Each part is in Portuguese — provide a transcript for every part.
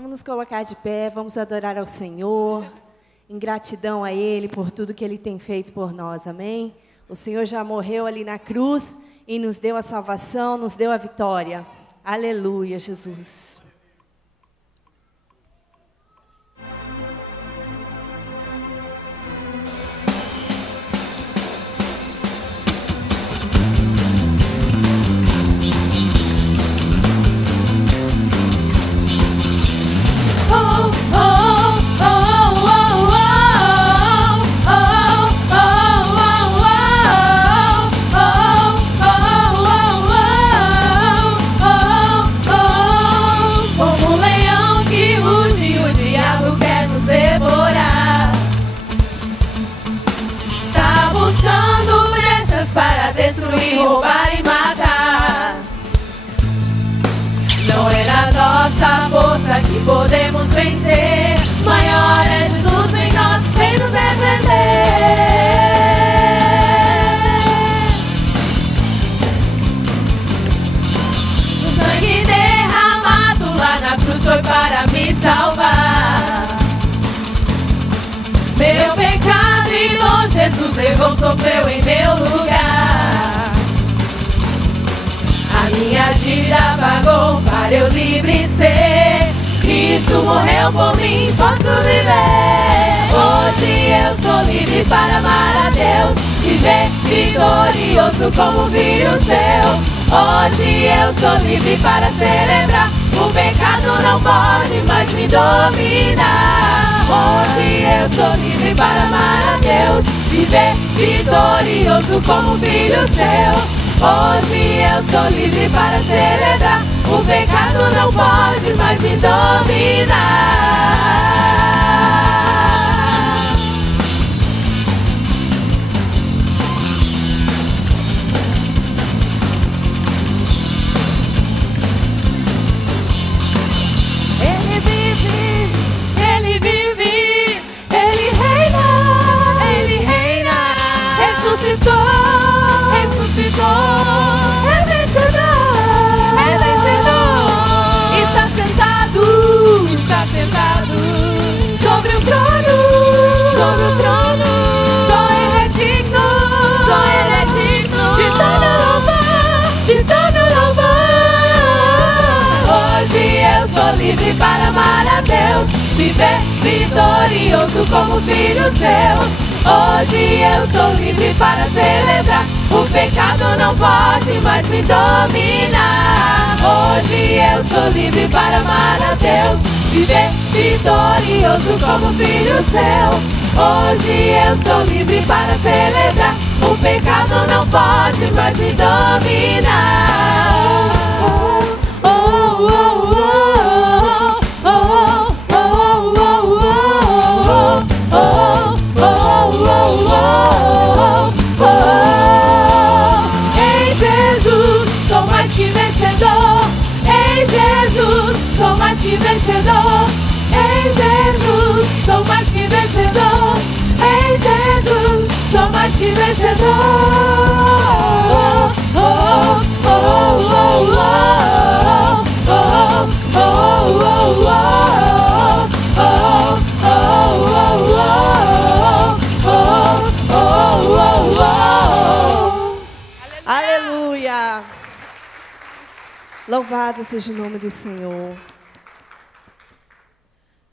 Vamos nos colocar de pé, vamos adorar ao Senhor, em gratidão a Ele por tudo que Ele tem feito por nós, amém? O Senhor já morreu ali na cruz e nos deu a salvação, nos deu a vitória. Aleluia, Jesus. Destruir, roubar e matar. Não é na nossa força que podemos vencer. Maior é Jesus em nós, vem nos defender. O sangue derramado lá na cruz foi para me salvar. Meu pecado e dor Jesus levou, sofreu em meu lugar. A minha dívida pagou para eu livre ser. Cristo morreu por mim, posso viver. Hoje eu sou livre para amar a Deus, viver vitorioso como filho seu. Hoje eu sou livre para celebrar. O pecado não pode mais me dominar. Hoje eu sou livre para amar a Deus, viver vitorioso como filho seu. Hoje eu sou livre para celebrar. O pecado não pode mais me dominar. É vencedor, está sentado sobre o trono, só Ele é digno, de todo louvor. Hoje eu sou livre para amar a Deus, viver vitorioso como filho seu. Hoje eu sou livre para celebrar. O pecado não pode mais me dominar. Hoje eu sou livre para amar a Deus, viver vitorioso como filho seu. Hoje eu sou livre para celebrar. O pecado não pode mais me dominar. Oh, oh, oh, oh, oh, oh, oh, oh, em Jesus sou mais que vencedor. Em Jesus sou mais que vencedor. Em Jesus sou mais que vencedor. Em Jesus sou mais que vencedor. Oh, oh, oh, oh, oh, oh, oh, aleluia! Louvado seja o nome do Senhor.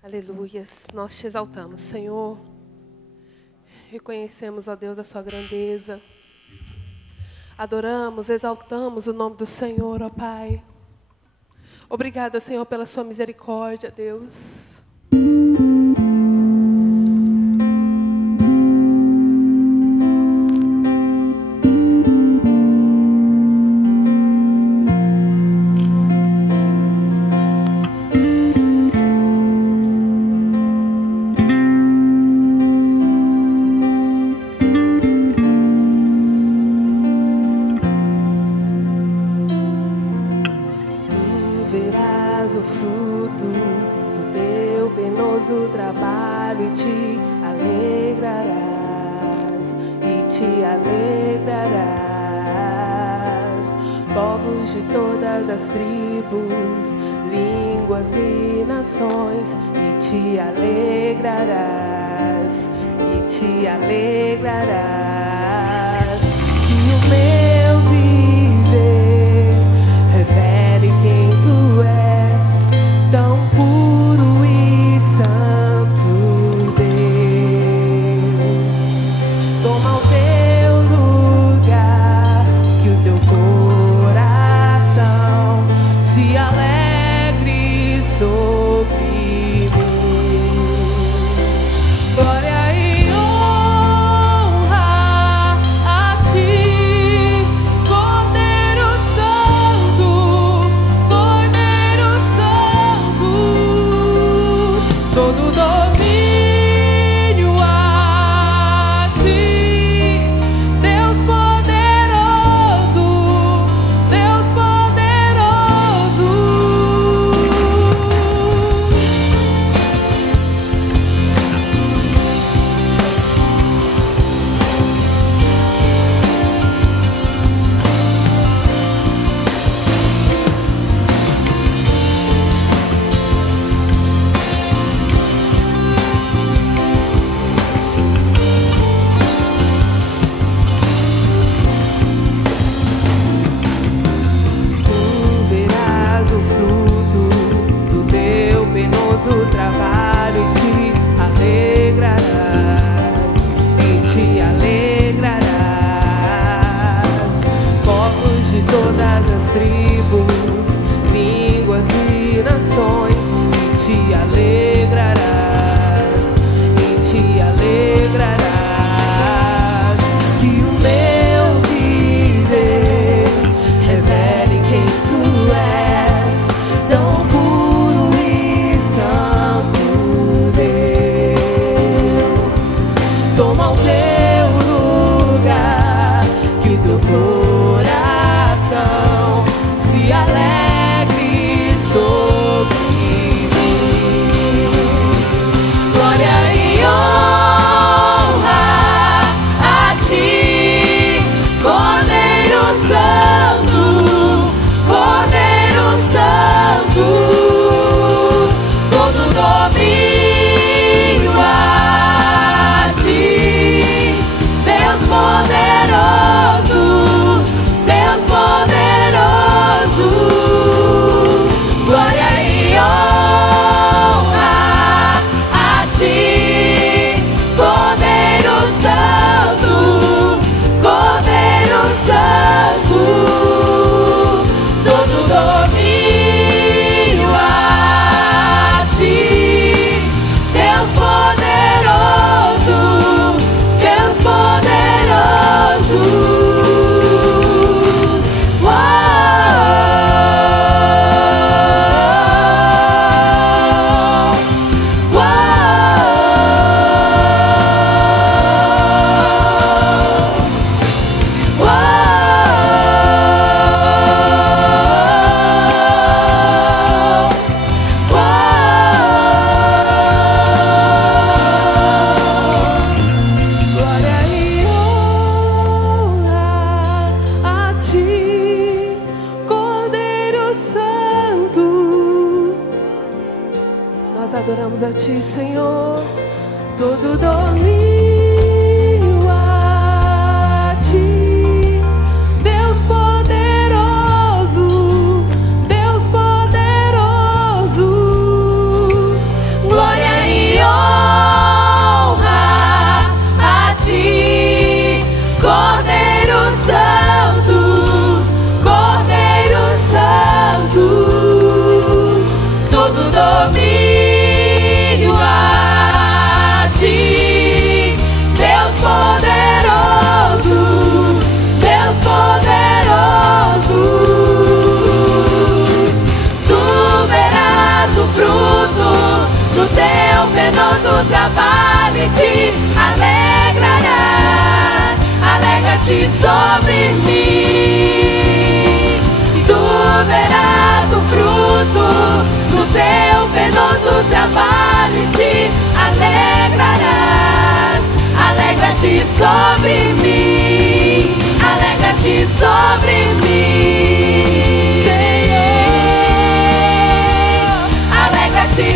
Aleluias, nós te exaltamos, Senhor. Reconhecemos, ó Deus, a sua grandeza. Adoramos, exaltamos o nome do Senhor, ó Pai. Obrigada, Senhor, pela sua misericórdia, Deus. Povos de todas as tribos, línguas e nações. nações e te alegrarás, e te alegrarás. Que o meu viver revele quem tu és, tão puro e santo Deus. Toma o teu lugar, que o teu coração se alegre sobre mim. Glória e honra a ti, Cordeiro Santo, Cordeiro Santo. Todo domínio a ti, Deus poderoso, Deus poderoso. Tu verás o fruto do teu penoso trabalho e te alegrarás, e te alegrarás. Povos de todas as tribos, línguas e nações, e te alegrarás, e te alegrarás. Que o meu viver revele quem tu és, tão puro e santo Deus. Toma o teu lugar, que o teu coração se alegre sobre mim. Glória e honra a ti, Cordeiro Santo, Cordeiro Santo. Todo domínio a ti, Deus poderoso, Deus poderoso. Glória e honra a ti, Cordeiro Santo, Cordeiro Santo. Todo domínio a ti, Deus poderoso, Deus poderoso. Glória e honra a ti, Cordeiro Santo. Nós adoramos a ti, Senhor. Todo domínio a ti, Deus poderoso, Deus poderoso. Glória e honra a ti, Cordeiro Santo, Cordeiro Santo. Todo domínio a ti, Deus poderoso, Deus poderoso. Tu verás o fruto do teu penoso trabalho e te alegrarás, alegra-te sobre mim. Tu verás o fruto do teu penoso trabalho e te alegrarás, alegra-te sobre mim, alegra-te sobre mim, Senhor, alegra-te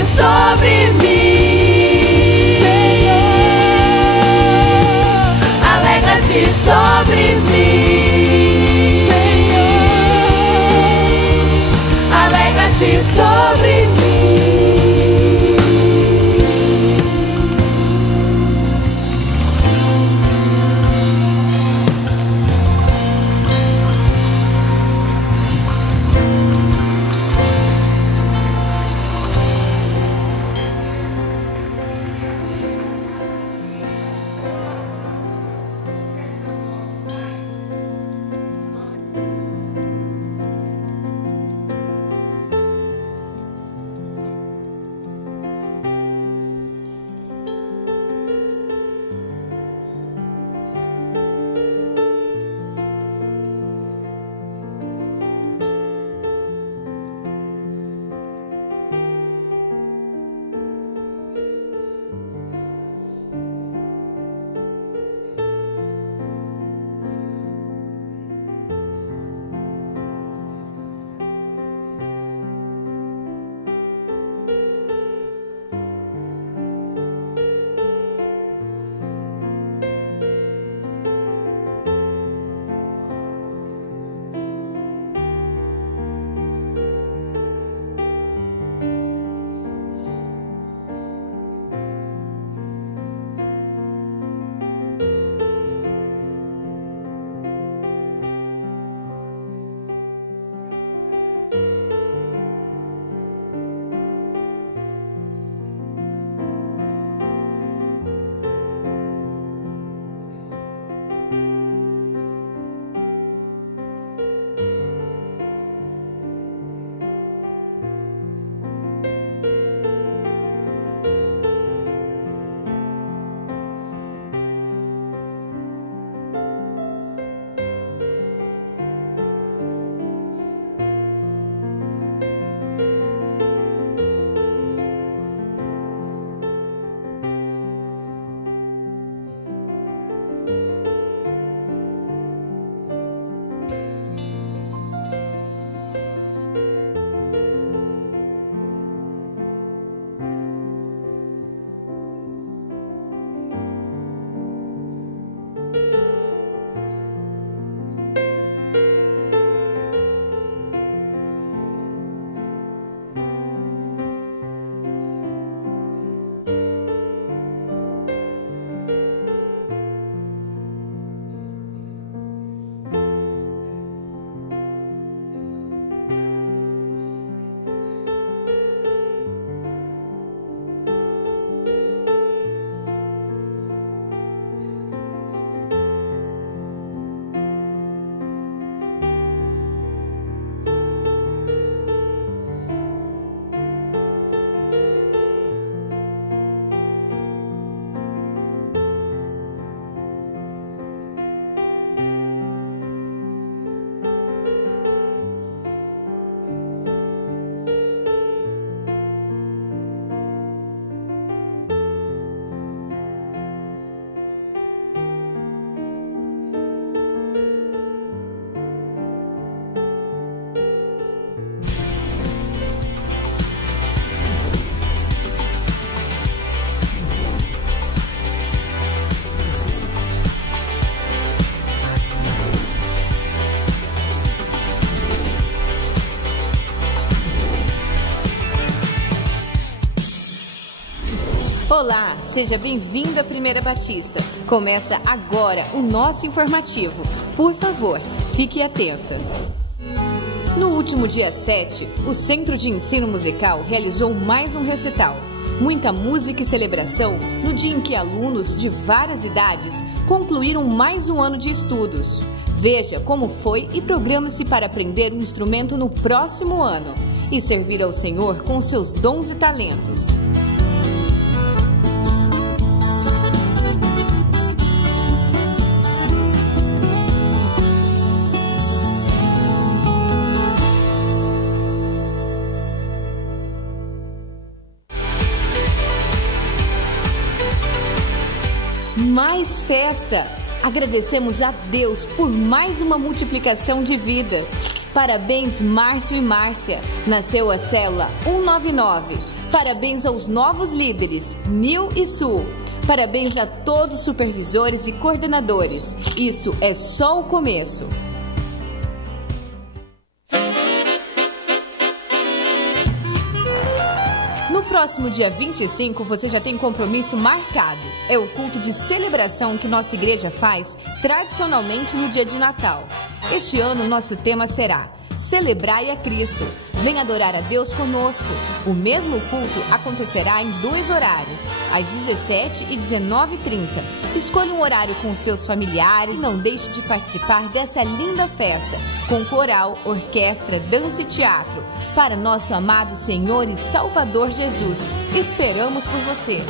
Olá, seja bem-vindo à Primeira Batista. Começa agora o nosso informativo. Por favor, fique atenta. No último dia 7, o Centro de Ensino Musical realizou mais um recital. Muita música e celebração no dia em que alunos de várias idades concluíram mais um ano de estudos. Veja como foi e programe-se para aprender um instrumento no próximo ano e servir ao Senhor com seus dons e talentos. Mais festa! Agradecemos a Deus por mais uma multiplicação de vidas. Parabéns, Márcio e Márcia. Nasceu a célula 199. Parabéns aos novos líderes, Nil e Sul. Parabéns a todos os supervisores e coordenadores. Isso é só o começo. No próximo dia 25, você já tem compromisso marcado. É o culto de celebração que nossa igreja faz tradicionalmente no dia de Natal. Este ano, nosso tema será Celebrai a Cristo. Vem adorar a Deus conosco. O mesmo culto acontecerá em 2 horários, às 17 e 19h30. Escolha um horário com seus familiares e não deixe de participar dessa linda festa, com coral, orquestra, dança e teatro, para nosso amado Senhor e Salvador Jesus. Esperamos por você!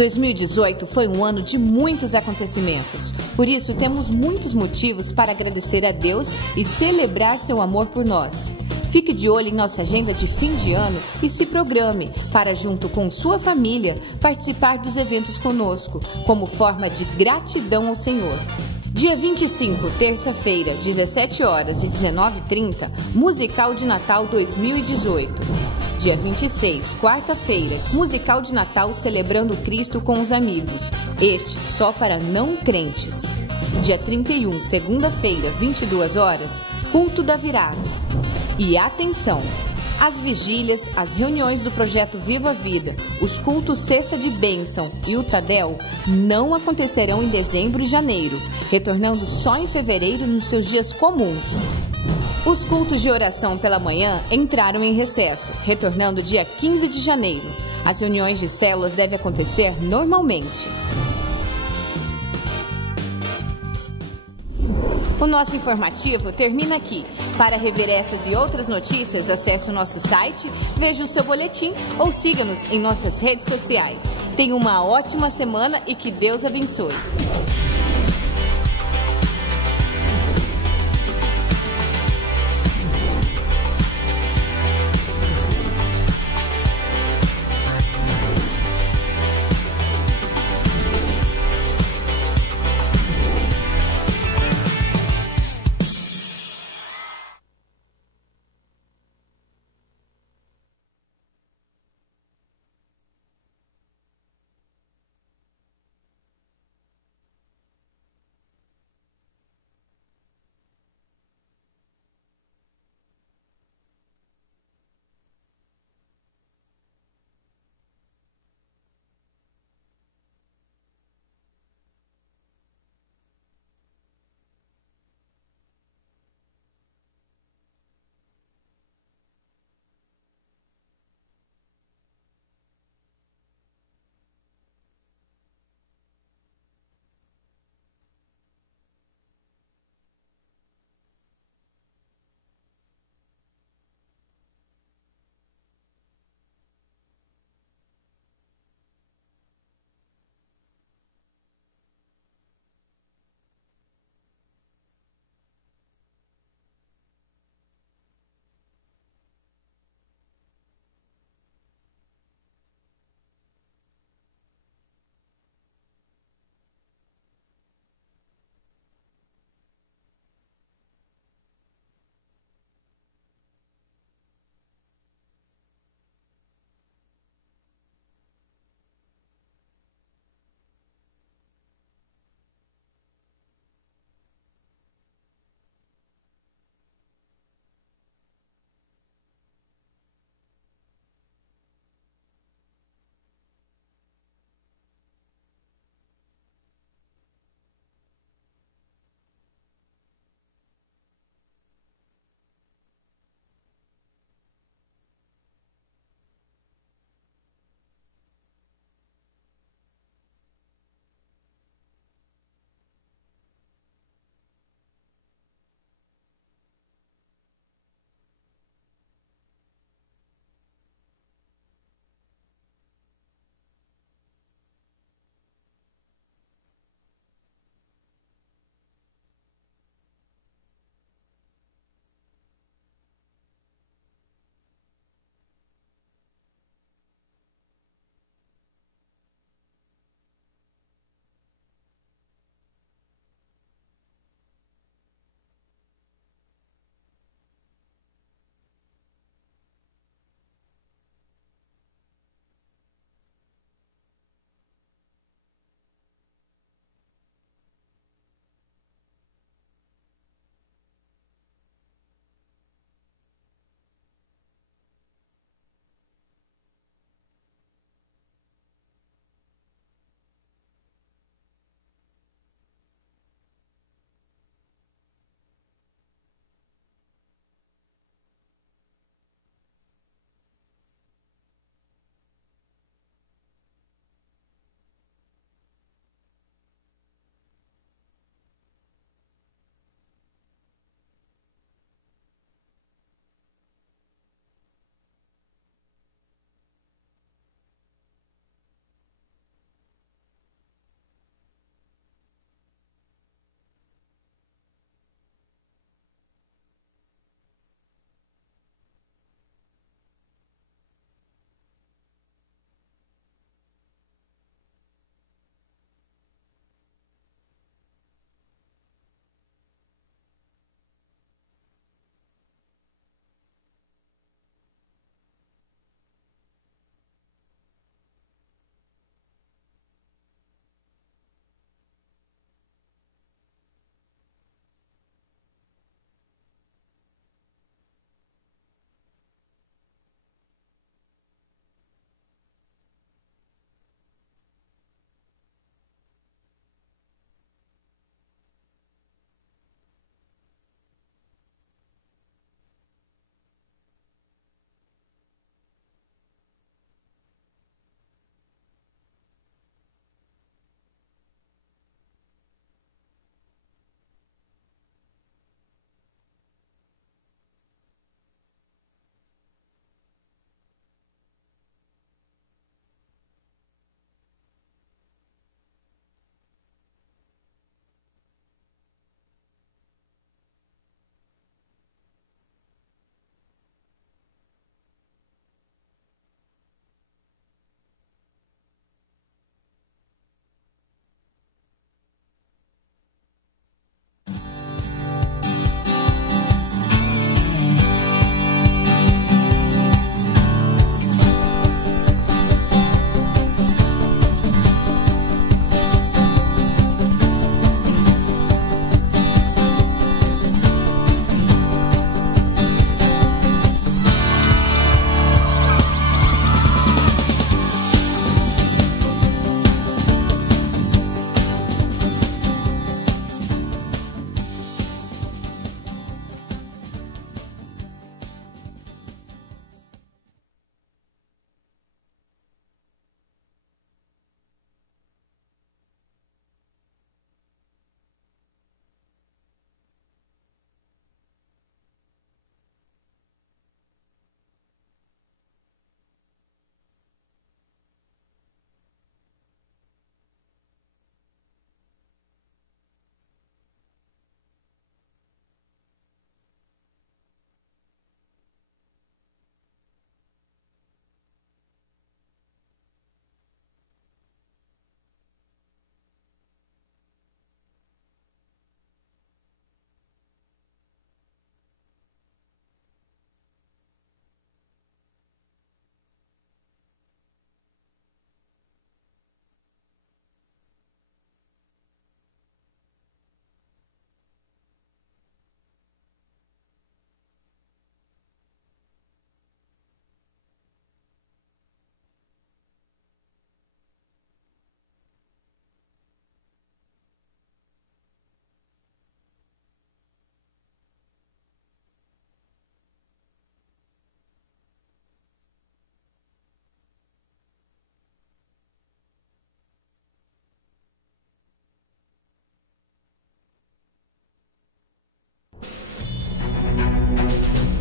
2018 foi um ano de muitos acontecimentos. Por isso, temos muitos motivos para agradecer a Deus e celebrar seu amor por nós. Fique de olho em nossa agenda de fim de ano e se programe para, junto com sua família, participar dos eventos conosco, como forma de gratidão ao Senhor. Dia 25, terça-feira, 17 horas e 19h30, Musical de Natal 2018. Dia 26, quarta-feira, Musical de Natal Celebrando Cristo com os Amigos. Este só para não crentes. Dia 31, segunda-feira, 22 horas, Culto da Virada. E atenção! As vigílias, as reuniões do Projeto Viva a Vida, os cultos Cesta de Bênção e o Tadel não acontecerão em dezembro e janeiro, retornando só em fevereiro nos seus dias comuns. Os cultos de oração pela manhã entraram em recesso, retornando dia 15 de janeiro. As reuniões de células devem acontecer normalmente. O nosso informativo termina aqui. Para rever essas e outras notícias, acesse o nosso site, veja o seu boletim ou siga-nos em nossas redes sociais. Tenha uma ótima semana e que Deus abençoe.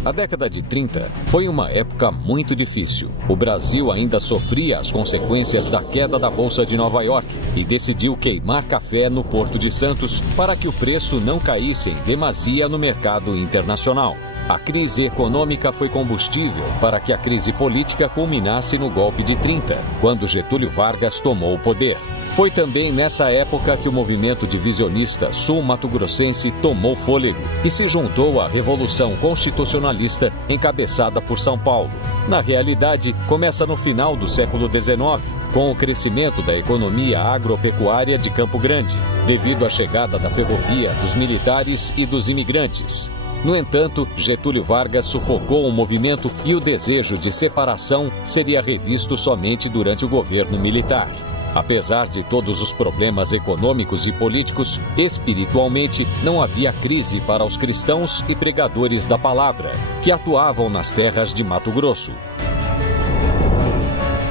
A década de 30 foi uma época muito difícil. O Brasil ainda sofria as consequências da queda da Bolsa de Nova York e decidiu queimar café no Porto de Santos para que o preço não caísse em demasia no mercado internacional. A crise econômica foi combustível para que a crise política culminasse no golpe de 30, quando Getúlio Vargas tomou o poder. Foi também nessa época que o movimento divisionista sul-mato-grossense tomou fôlego e se juntou à Revolução Constitucionalista encabeçada por São Paulo. Na realidade, começa no final do século XIX, com o crescimento da economia agropecuária de Campo Grande, devido à chegada da ferrovia, dos militares e dos imigrantes. No entanto, Getúlio Vargas sufocou o movimento e o desejo de separação seria revisto somente durante o governo militar. Apesar de todos os problemas econômicos e políticos, espiritualmente não havia crise para os cristãos e pregadores da palavra, que atuavam nas terras de Mato Grosso.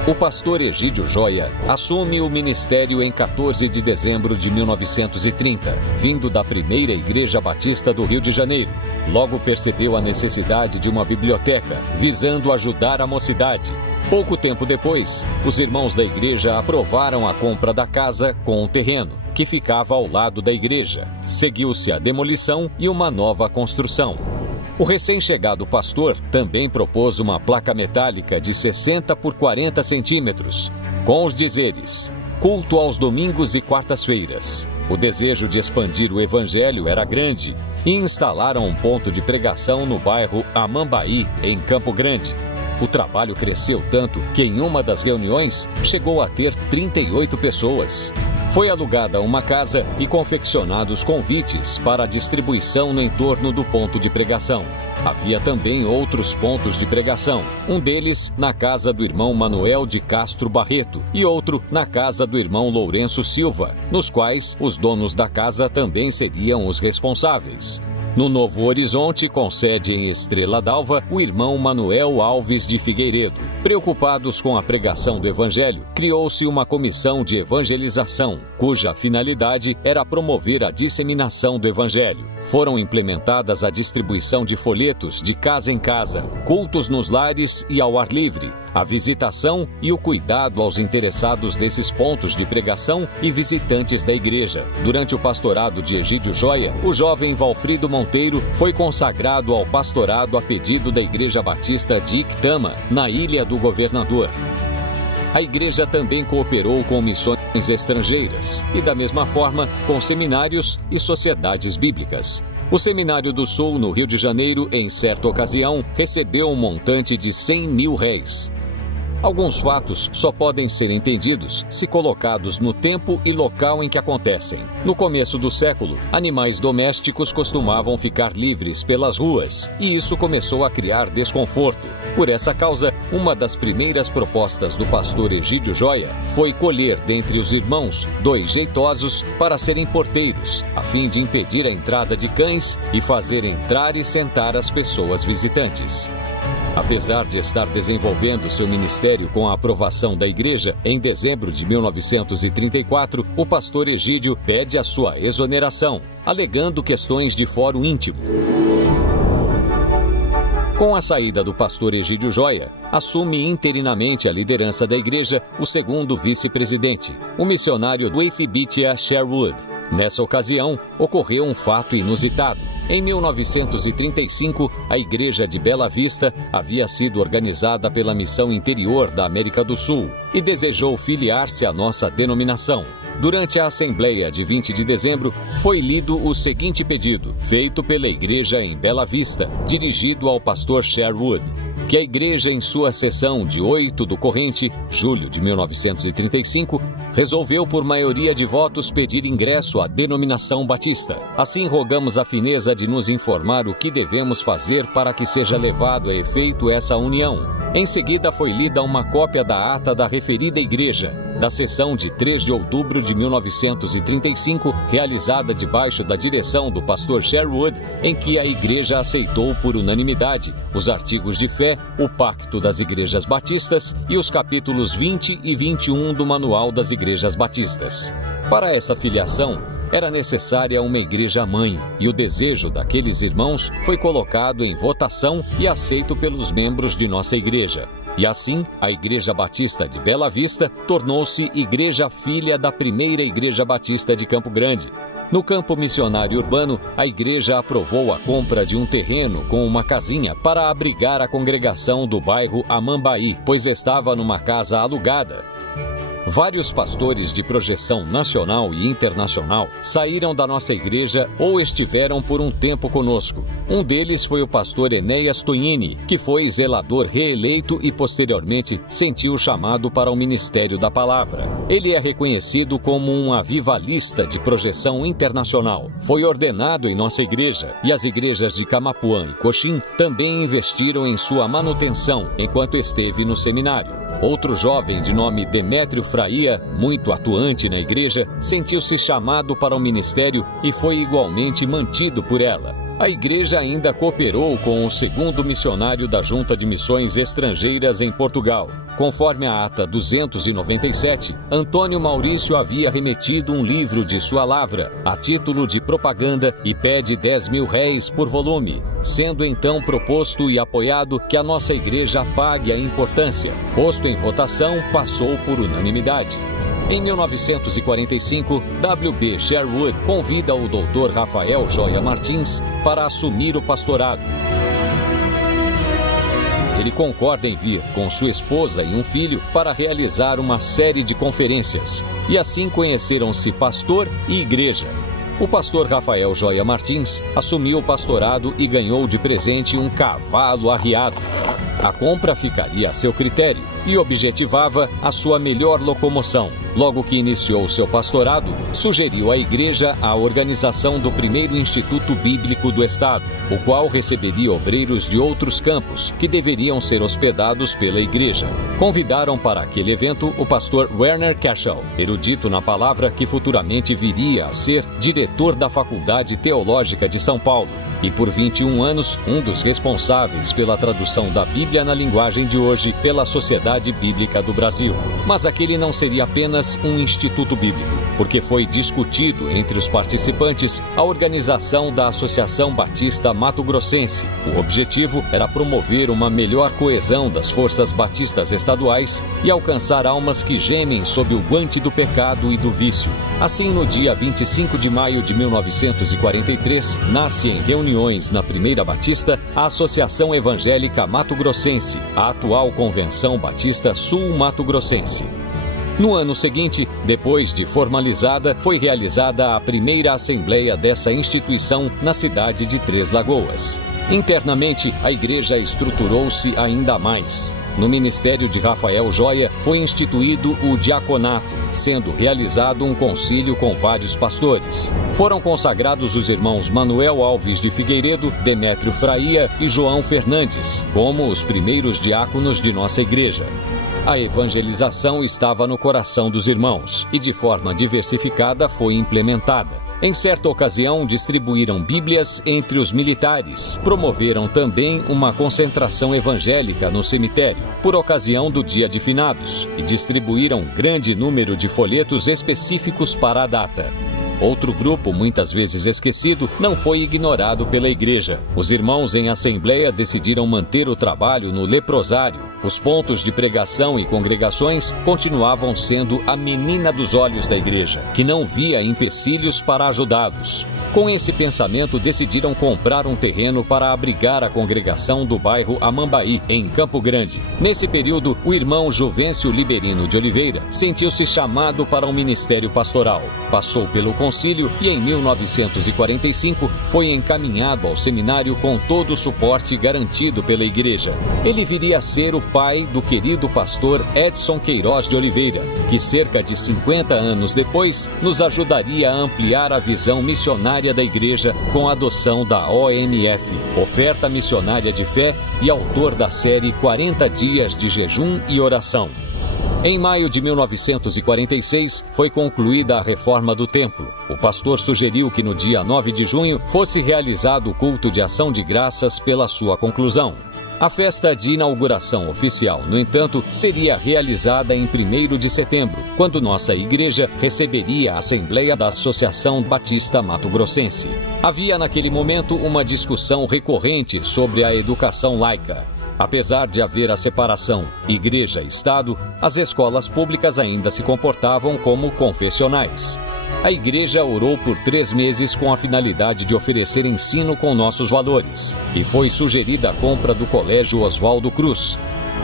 O pastor Egídio Joia assume o ministério em 14 de dezembro de 1930, vindo da primeira Igreja Batista do Rio de Janeiro. Logo percebeu a necessidade de uma biblioteca, visando ajudar a mocidade. Pouco tempo depois, os irmãos da igreja aprovaram a compra da casa com o terreno, que ficava ao lado da igreja. Seguiu-se a demolição e uma nova construção. O recém-chegado pastor também propôs uma placa metálica de 60 por 40 centímetros, com os dizeres: culto aos domingos e quartas-feiras. O desejo de expandir o evangelho era grande e instalaram um ponto de pregação no bairro Amambaí, em Campo Grande. O trabalho cresceu tanto que em uma das reuniões chegou a ter 38 pessoas. Foi alugada uma casa e confeccionados convites para a distribuição no entorno do ponto de pregação. Havia também outros pontos de pregação, um deles na casa do irmão Manuel de Castro Barreto e outro na casa do irmão Lourenço Silva, nos quais os donos da casa também seriam os responsáveis. No Novo Horizonte, com sede em Estrela d'Alva, o irmão Manuel Alves de Figueiredo. Preocupados com a pregação do Evangelho, criou-se uma comissão de evangelização, cuja finalidade era promover a disseminação do Evangelho. Foram implementadas a distribuição de folhetos de casa em casa, cultos nos lares e ao ar livre, a visitação e o cuidado aos interessados desses pontos de pregação e visitantes da igreja. Durante o pastorado de Egídio Joia, o jovem Valfrido Monteiro foi consagrado ao pastorado a pedido da Igreja Batista de Ictama, na Ilha do Governador. A igreja também cooperou com missões estrangeiras e, da mesma forma, com seminários e sociedades bíblicas. O Seminário do Sul, no Rio de Janeiro, em certa ocasião, recebeu um montante de 100 mil réis. Alguns fatos só podem ser entendidos se colocados no tempo e local em que acontecem. No começo do século, animais domésticos costumavam ficar livres pelas ruas, e isso começou a criar desconforto. Por essa causa, uma das primeiras propostas do pastor Egídio Joia foi colher dentre os irmãos 2 jeitosos para serem porteiros, a fim de impedir a entrada de cães e fazer entrar e sentar as pessoas visitantes. Apesar de estar desenvolvendo seu ministério com a aprovação da igreja, em dezembro de 1934, o pastor Egídio pede a sua exoneração, alegando questões de foro íntimo. Com a saída do pastor Egídio Joia, assume interinamente a liderança da igreja o segundo vice-presidente, o missionário Dweifbitia Sherwood. Nessa ocasião, ocorreu um fato inusitado. Em 1935, a Igreja de Bela Vista havia sido organizada pela Missão Interior da América do Sul e desejou filiar-se à nossa denominação. Durante a Assembleia de 20 de dezembro, foi lido o seguinte pedido, feito pela Igreja em Bela Vista, dirigido ao pastor Sherwood: que a Igreja, em sua sessão de 8 do corrente, julho de 1935, resolveu por maioria de votos pedir ingresso à denominação batista. Assim, rogamos a fineza de nos informar o que devemos fazer para que seja levado a efeito essa união. Em seguida, foi lida uma cópia da ata da referida igreja, da sessão de 3 de outubro de 1935, realizada debaixo da direção do pastor Sherwood, em que a igreja aceitou por unanimidade os artigos de fé, o Pacto das Igrejas Batistas e os capítulos 20 e 21 do Manual das Igrejas Batistas. Para essa filiação, era necessária uma igreja-mãe, e o desejo daqueles irmãos foi colocado em votação e aceito pelos membros de nossa igreja. E assim, a Igreja Batista de Bela Vista tornou-se igreja filha da primeira Igreja Batista de Campo Grande. No campo missionário urbano, a igreja aprovou a compra de um terreno com uma casinha para abrigar a congregação do bairro Amambaí, pois estava numa casa alugada. Vários pastores de projeção nacional e internacional saíram da nossa igreja ou estiveram por um tempo conosco. Um deles foi o pastor Enéas Tonini, que foi zelador reeleito e posteriormente sentiu o chamado para o ministério da palavra. Ele é reconhecido como um avivalista de projeção internacional. Foi ordenado em nossa igreja e as igrejas de Camapuã e Coxim também investiram em sua manutenção enquanto esteve no seminário. Outro jovem de nome Demétrio Fraia, muito atuante na igreja, sentiu-se chamado para o ministério e foi igualmente mantido por ela. A igreja ainda cooperou com o segundo missionário da Junta de Missões Estrangeiras em Portugal. Conforme a ata 297, Antônio Maurício havia remetido um livro de sua lavra, a título de propaganda, e pede 10 mil réis por volume, sendo então proposto e apoiado que a nossa igreja pague a importância. Posto em votação, passou por unanimidade. Em 1945, W.B. Sherwood convida o Dr. Rafael Joia Martins para assumir o pastorado. Ele concorda em vir com sua esposa e um filho para realizar uma série de conferências. E assim conheceram-se pastor e igreja. O pastor Rafael Joia Martins assumiu o pastorado e ganhou de presente um cavalo arriado. A compra ficaria a seu critério e objetivava a sua melhor locomoção. Logo que iniciou seu pastorado, sugeriu à igreja a organização do primeiro Instituto Bíblico do Estado, o qual receberia obreiros de outros campos que deveriam ser hospedados pela igreja. Convidaram para aquele evento o pastor Werner Cashel, erudito na palavra que futuramente viria a ser diretor da Faculdade Teológica de São Paulo e por 21 anos um dos responsáveis pela tradução da Bíblia na linguagem de hoje pela Sociedade Bíblica do Brasil. Mas aquele não seria apenas um instituto bíblico, porque foi discutido entre os participantes a organização da Associação Batista Mato Grossense. O objetivo era promover uma melhor coesão das forças batistas estaduais e alcançar almas que gemem sob o guante do pecado e do vício. Assim, no dia 25 de maio de 1943, nasce em reuniões na Primeira Batista a Associação Evangélica Mato Grossense, a atual Convenção Batista Sul Mato Grossense. No ano seguinte, depois de formalizada, foi realizada a primeira assembleia dessa instituição na cidade de Três Lagoas. Internamente, a igreja estruturou-se ainda mais. No ministério de Rafael Joia foi instituído o diaconato, sendo realizado um concílio com vários pastores. Foram consagrados os irmãos Manuel Alves de Figueiredo, Demétrio Fraia e João Fernandes, como os primeiros diáconos de nossa igreja. A evangelização estava no coração dos irmãos e, de forma diversificada, foi implementada. Em certa ocasião, distribuíram Bíblias entre os militares. Promoveram também uma concentração evangélica no cemitério, por ocasião do Dia de Finados, e distribuíram grande número de folhetos específicos para a data. Outro grupo, muitas vezes esquecido, não foi ignorado pela igreja. Os irmãos em assembleia decidiram manter o trabalho no leprosário. Os pontos de pregação e congregações continuavam sendo a menina dos olhos da igreja, que não via empecilhos para ajudá-los. Com esse pensamento, decidiram comprar um terreno para abrigar a congregação do bairro Amambaí, em Campo Grande. Nesse período, o irmão Juvencio Liberino de Oliveira sentiu-se chamado para um ministério pastoral. Passou pelo concílio e, em 1945, foi encaminhado ao seminário com todo o suporte garantido pela igreja. Ele viria a ser o pai do querido pastor Edson Queiroz de Oliveira, que cerca de 50 anos depois nos ajudaria a ampliar a visão missionária da igreja com a adoção da OMF, Oferta Missionária de Fé, e autor da série 40 Dias de Jejum e Oração. Em maio de 1946, foi concluída a reforma do templo. O pastor sugeriu que no dia 9 de junho fosse realizado o culto de ação de graças pela sua conclusão. A festa de inauguração oficial, no entanto, seria realizada em 1º de setembro, quando nossa igreja receberia a Assembleia da Associação Batista Mato Grossense. Havia naquele momento uma discussão recorrente sobre a educação laica. Apesar de haver a separação igreja e Estado, as escolas públicas ainda se comportavam como confessionais. A igreja orou por 3 meses com a finalidade de oferecer ensino com nossos valores, e foi sugerida a compra do Colégio Oswaldo Cruz.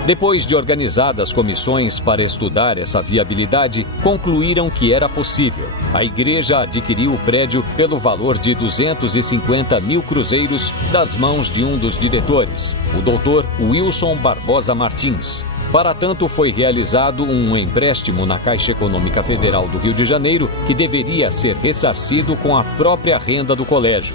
Depois de organizadas comissões para estudar essa viabilidade, concluíram que era possível. A igreja adquiriu o prédio pelo valor de 250 mil cruzeiros das mãos de um dos diretores, o Dr. Wilson Barbosa Martins. Para tanto, foi realizado um empréstimo na Caixa Econômica Federal do Rio de Janeiro, que deveria ser ressarcido com a própria renda do colégio.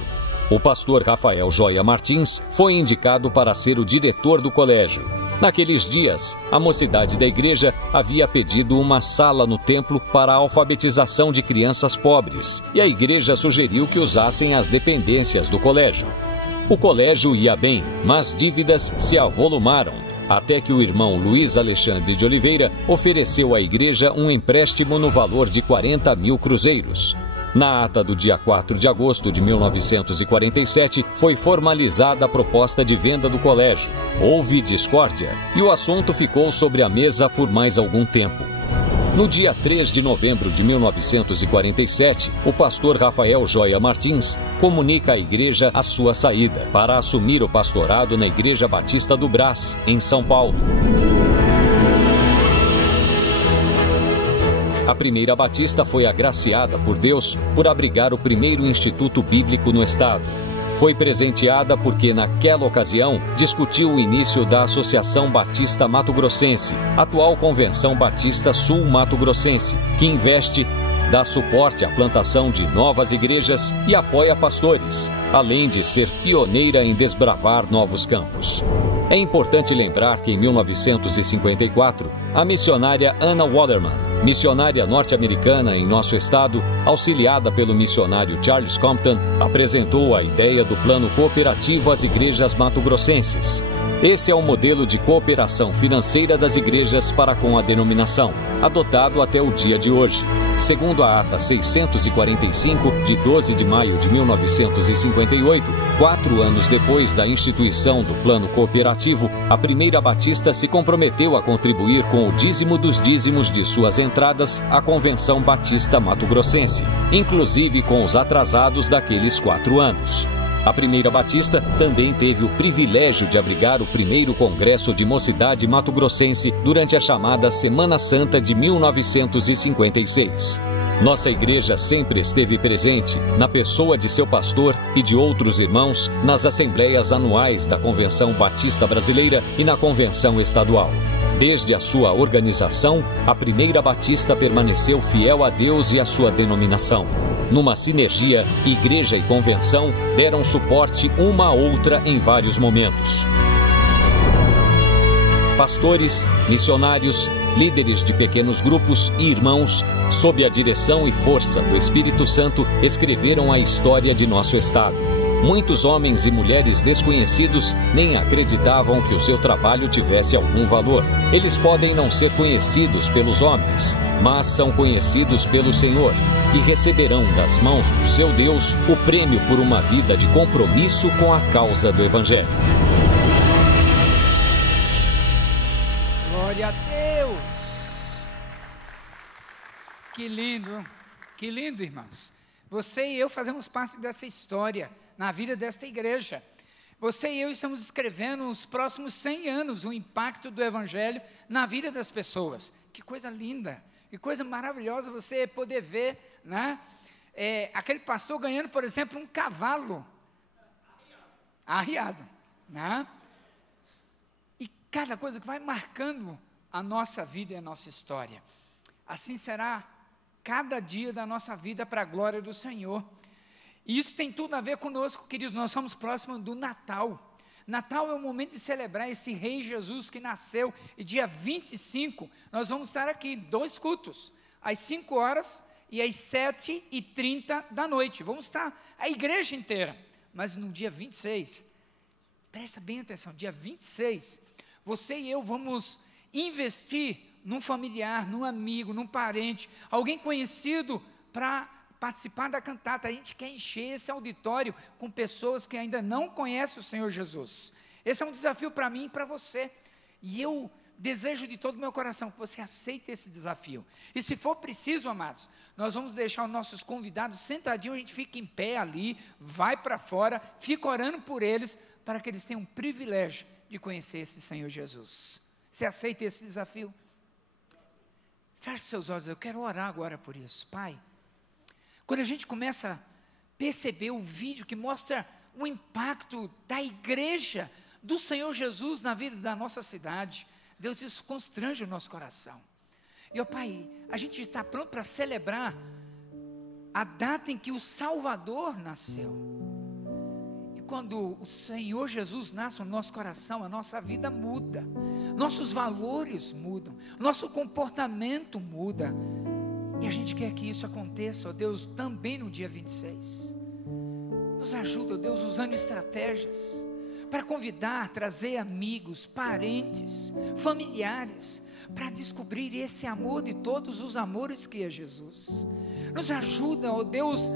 O pastor Rafael Joia Martins foi indicado para ser o diretor do colégio. Naqueles dias, a mocidade da igreja havia pedido uma sala no templo para a alfabetização de crianças pobres, e a igreja sugeriu que usassem as dependências do colégio. O colégio ia bem, mas dívidas se avolumaram, até que o irmão Luiz Alexandre de Oliveira ofereceu à igreja um empréstimo no valor de 40 mil cruzeiros. Na ata do dia 4 de agosto de 1947, foi formalizada a proposta de venda do colégio. Houve discórdia e o assunto ficou sobre a mesa por mais algum tempo. No dia 3 de novembro de 1947, o pastor Rafael Joia Martins comunica à igreja a sua saída para assumir o pastorado na Igreja Batista do Brás, em São Paulo. A Primeira Batista foi agraciada por Deus por abrigar o primeiro instituto bíblico no estado. Foi presenteada porque, naquela ocasião, discutiu o início da Associação Batista Mato Grossense, atual Convenção Batista Sul Mato Grossense, que investe, dá suporte à plantação de novas igrejas e apoia pastores, além de ser pioneira em desbravar novos campos. É importante lembrar que, em 1954, a missionária Anna Waterman, missionária norte-americana em nosso estado, auxiliada pelo missionário Charles Compton, apresentou a ideia do plano cooperativo às igrejas mato-grossenses. Esse é o modelo de cooperação financeira das igrejas para com a denominação, adotado até o dia de hoje. Segundo a ata 645, de 12 de maio de 1958, 4 anos depois da instituição do plano cooperativo, a Primeira Batista se comprometeu a contribuir com o dízimo dos dízimos de suas entradas à Convenção Batista Mato Grossense, inclusive com os atrasados daqueles 4 anos. A Primeira Batista também teve o privilégio de abrigar o primeiro Congresso de Mocidade Mato Grossense durante a chamada Semana Santa de 1956. Nossa igreja sempre esteve presente, na pessoa de seu pastor e de outros irmãos, nas assembleias anuais da Convenção Batista Brasileira e na Convenção Estadual. Desde a sua organização, a Primeira Batista permaneceu fiel a Deus e à sua denominação. Numa sinergia, igreja e convenção deram suporte uma à outra em vários momentos. Pastores, missionários, líderes de pequenos grupos e irmãos, sob a direção e força do Espírito Santo, escreveram a história de nosso estado. Muitos homens e mulheres desconhecidos nem acreditavam que o seu trabalho tivesse algum valor. Eles podem não ser conhecidos pelos homens, mas são conhecidos pelo Senhor e receberão das mãos do seu Deus o prêmio por uma vida de compromisso com a causa do Evangelho. Glória a Deus! Que lindo, irmãos. Você e eu fazemos parte dessa história na vida desta igreja. Você e eu estamos escrevendo nos próximos 100 anos o impacto do Evangelho na vida das pessoas. Que coisa linda, que coisa maravilhosa você poder ver, né? Aquele pastor ganhando, por exemplo, um cavalo arriado, né? E cada coisa que vai marcando a nossa vida e a nossa história. Assim será cada dia da nossa vida para a glória do Senhor. E isso tem tudo a ver conosco, queridos. Nós estamos próximos do Natal. Natal é o momento de celebrar esse Rei Jesus que nasceu. E dia 25, nós vamos estar aqui, 2 cultos, às 5 horas e às 7h30 da noite. Vamos estar a igreja inteira. Mas no dia 26, presta bem atenção, dia 26, você e eu vamos investir num familiar, num amigo, num parente, alguém conhecido para participar da cantata. A gente quer encher esse auditório com pessoas que ainda não conhecem o Senhor Jesus. Esse é um desafio para mim e para você, e eu desejo de todo o meu coração que você aceite esse desafio. E se for preciso, amados, nós vamos deixar os nossos convidados sentadinhos, a gente fica em pé ali, vai para fora, fica orando por eles, para que eles tenham o privilégio de conhecer esse Senhor Jesus. Você aceita esse desafio? Feche seus olhos, eu quero orar agora por isso. Pai, quando a gente começa a perceber o vídeo que mostra o impacto da igreja do Senhor Jesus na vida da nossa cidade, Deus, isso constrange o nosso coração. E, ó Pai, a gente está pronto para celebrar a data em que o Salvador nasceu. E quando o Senhor Jesus nasce no nosso coração, a nossa vida muda, nossos valores mudam, nosso comportamento muda. E a gente quer que isso aconteça, ó Deus, também no dia 26. Nos ajuda, ó Deus, usando estratégias para convidar, trazer amigos, parentes, familiares, para descobrir esse amor de todos os amores que é Jesus. Nos ajuda, ó Deus,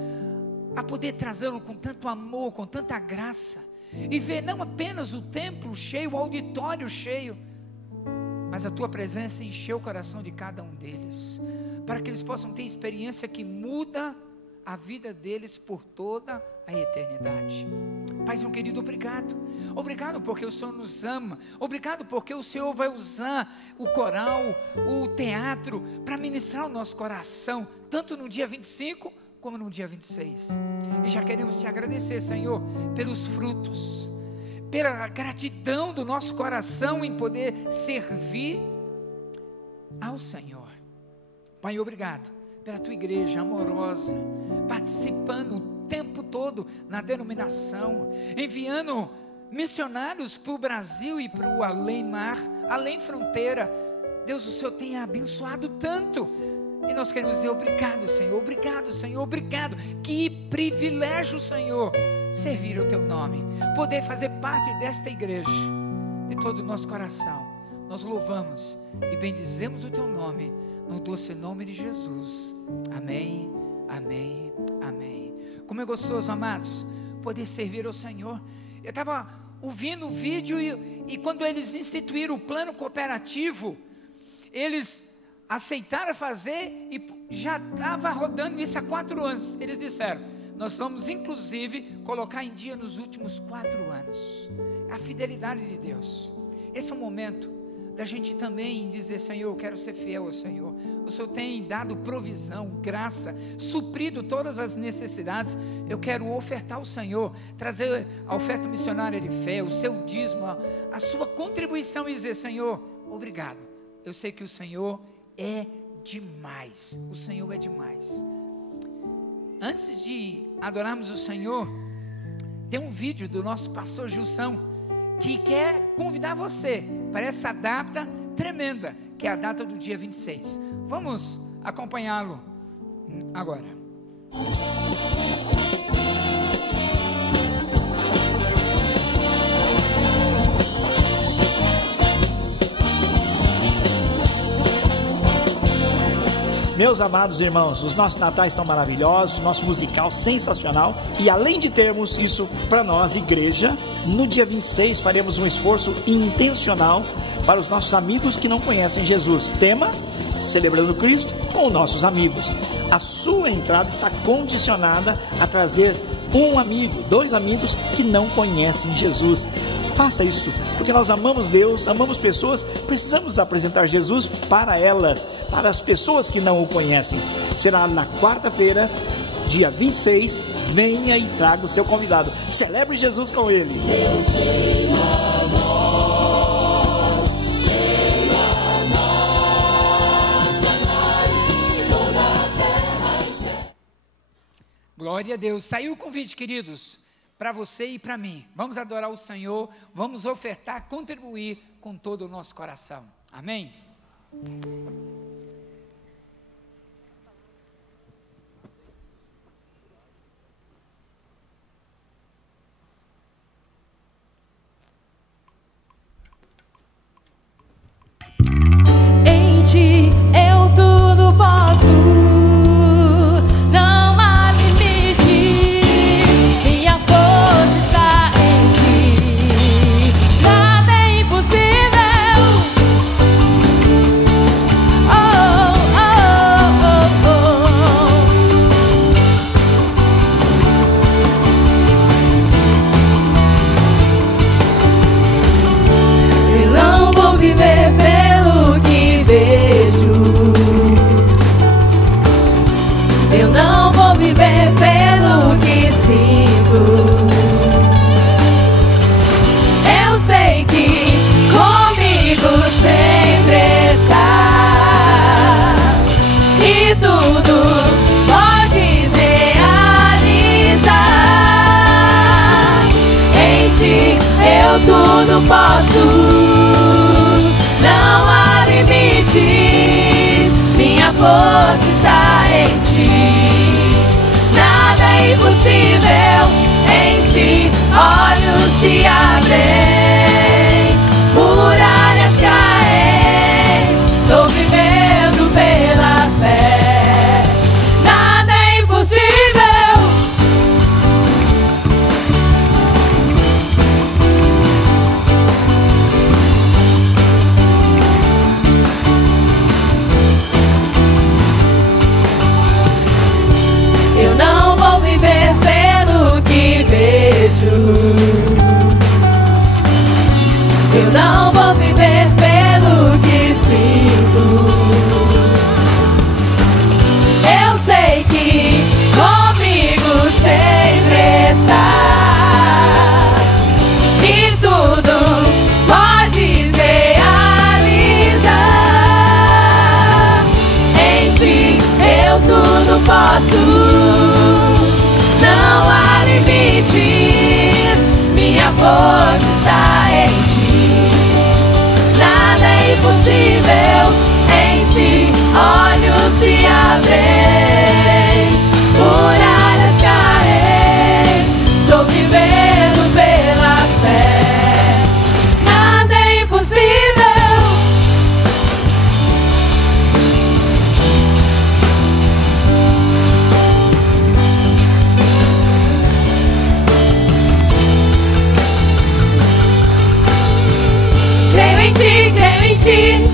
a poder trazê-lo com tanto amor, com tanta graça, e ver não apenas o templo cheio, o auditório cheio, mas a Tua presença encher o coração de cada um deles, para que eles possam ter experiência que muda a vida deles por toda a eternidade. Paizinho querido, obrigado. Obrigado porque o Senhor nos ama. Obrigado porque o Senhor vai usar o coral, o teatro, para ministrar o nosso coração, tanto no dia 25 como no dia 26. E já queremos Te agradecer, Senhor, pelos frutos, pela gratidão do nosso coração em poder servir ao Senhor. Pai, obrigado pela Tua igreja amorosa, participando o tempo todo na denominação, enviando missionários para o Brasil e para o além-mar, além fronteira. Deus, o Senhor tem abençoado tanto, e nós queremos dizer obrigado, Senhor, obrigado, Senhor, obrigado. Que privilégio, Senhor, servir o Teu nome, poder fazer parte desta igreja. De todo o nosso coração, nós louvamos e bendizemos o Teu nome, no doce nome de Jesus. Amém, amém, amém. Como é gostoso, amados, poder servir ao Senhor. Eu estava ouvindo o vídeo e quando eles instituíram o plano cooperativo, eles aceitaram fazer e já estava rodando isso há 4 anos. Eles disseram, nós vamos inclusive colocar em dia nos últimos 4 anos. A fidelidade de Deus. Esse é o momento da gente também dizer, Senhor, eu quero ser fiel ao Senhor. O Senhor tem dado provisão, graça, suprido todas as necessidades. Eu quero ofertar ao Senhor, trazer a oferta missionária de fé, o seu dízimo, a sua contribuição, e dizer, Senhor, obrigado. Eu sei que o Senhor é demais. O Senhor é demais. Antes de adorarmos o Senhor, tem um vídeo do nosso pastor Gilson, que quer convidar você para essa data tremenda, que é a data do dia 26. Vamos acompanhá-lo agora. Meus amados irmãos, os nossos natais são maravilhosos, o nosso musical sensacional, e além de termos isso para nós, igreja, no dia 26 faremos um esforço intencional para os nossos amigos que não conhecem Jesus. Tema: Celebrando Cristo com nossos amigos. A sua entrada está condicionada a trazer um amigo, 2 amigos que não conhecem Jesus. Faça isso, porque nós amamos Deus, amamos pessoas, precisamos apresentar Jesus para elas, para as pessoas que não o conhecem. Será na quarta-feira, dia 26, venha e traga o seu convidado. Celebre Jesus com ele. Glória a Deus. Saiu o convite, queridos, para você e para mim. Vamos adorar o Senhor, vamos ofertar, contribuir com todo o nosso coração. Amém? eu tudo posso. Não há limites, minha força está em ti. Nada é impossível em ti. Olhos se abrem, muralhas caem. Estou vivendo pela fé. Nada é impossível. Eu não vou viver pelo que vejo. Eu não vou viver pelo que sinto. Eu sei que comigo sempre estás e tudo podes realizar. Em ti eu tudo posso. Não há limites, minha força está em ti. Nada é impossível em ti. Olhos se abrem, muralhas caem. Estou vivendo pela fé. Nada é impossível. Creio em ti, creio em ti.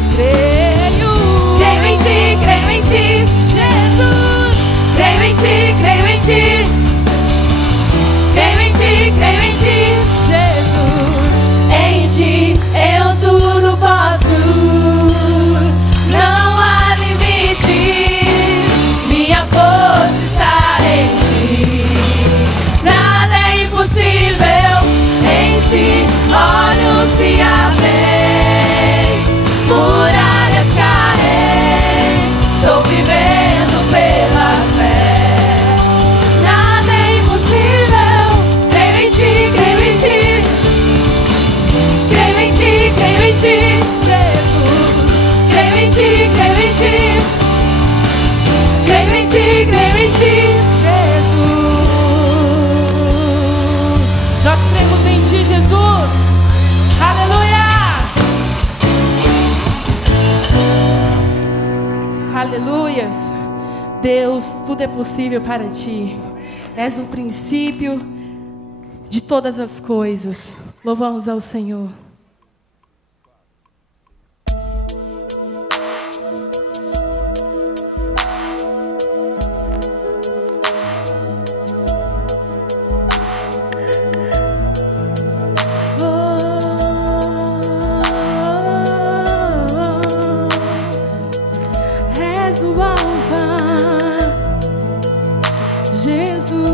Creio em ti, creio em ti, Jesus. Creio em ti, creio em ti. Creio em ti, creio em ti, Jesus. Em ti eu tudo posso. Não há limites, minha força está em ti. Nada é impossível em ti. Olhos se abrem, muralhas caem. Estou vivendo pela fé. Nada é impossível. Creio em ti, creio em ti. Creio em ti, creio em ti, Jesus. Creio em ti, creio em ti. Creio em ti, creio em ti, Jesus. Nós cremos em ti, Jesus. Aleluia! Aleluias. Deus, tudo é possível para ti. És o princípio de todas as coisas. Louvamos ao Senhor. És o Alfa, Jesus.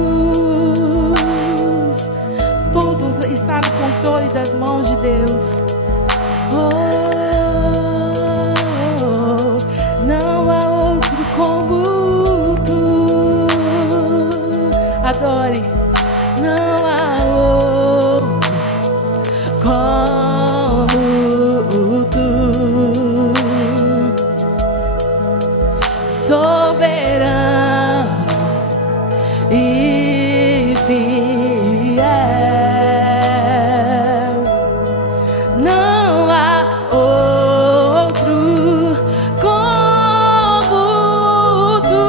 Tudo está no controle das mãos de Deus. Não há outro como tu. Adore. Não há outro como tu. Soberano e fiel. Não há outro como tu.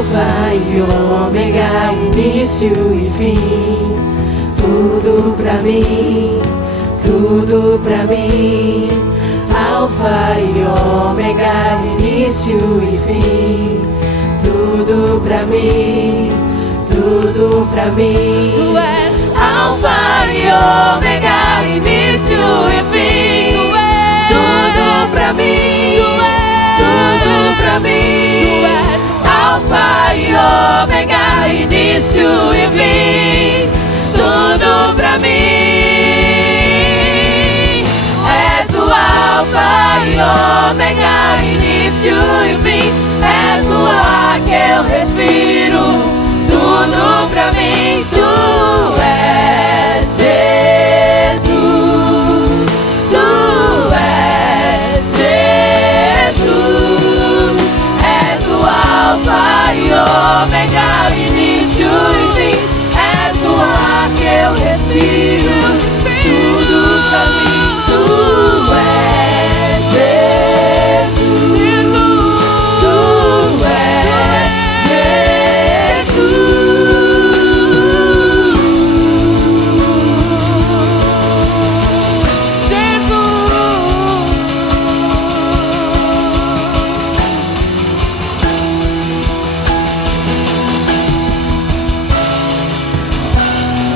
Alfa e Ômega, início e fim. Tudo pra mim, tudo pra mim. Alfa e Ômega, início e fim. Tudo pra mim, tudo pra mim. Tu és Alfa e Ômega, início e fim. Tudo pra mim, tudo pra mim. Alfa e Ômega, início e fim. Tudo pra mim. És o Alfa e Ômega, início e fim. És o ar que eu respiro. Tudo pra mim, tu és Jesus. Tu és Jesus. És o Alfa e Ômega, início e fim. És o ar que eu respiro. Tudo pra mim, tu és Jesus. Tu és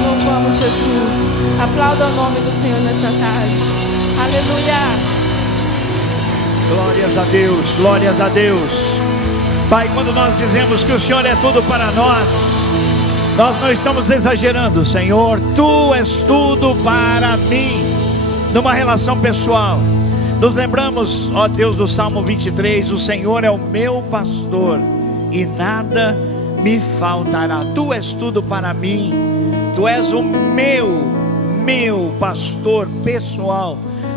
Louvamos Jesus. Aplauda o nome do Senhor nessa tarde. Aleluia. Glórias a Deus, glórias a Deus. Pai, quando nós dizemos que o Senhor é tudo para nós não estamos exagerando, Senhor. Tu és tudo para mim, numa relação pessoal. Nos lembramos, ó Deus, do Salmo 23, o Senhor é o meu pastor e nada me faltará. Tu és tudo para mim. Tu és o meu pastor pessoal,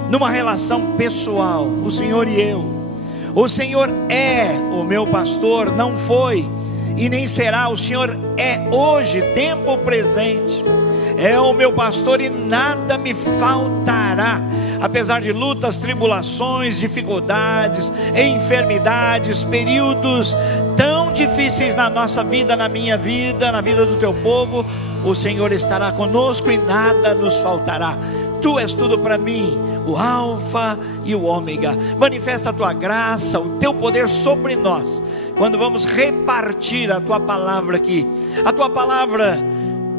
numa relação pessoal, o Senhor e eu. O Senhor é o meu pastor, não foi e nem será. O Senhor é hoje, tempo presente. É o meu pastor e nada me faltará. Apesar de lutas, tribulações, dificuldades, enfermidades, períodos tão difíceis na nossa vida, na minha vida, na vida do teu povo, o Senhor estará conosco e nada nos faltará. Tu és tudo para mim, o Alfa e o Ômega. Manifesta a tua graça, o teu poder sobre nós, quando vamos repartir a tua palavra aqui. A tua palavra,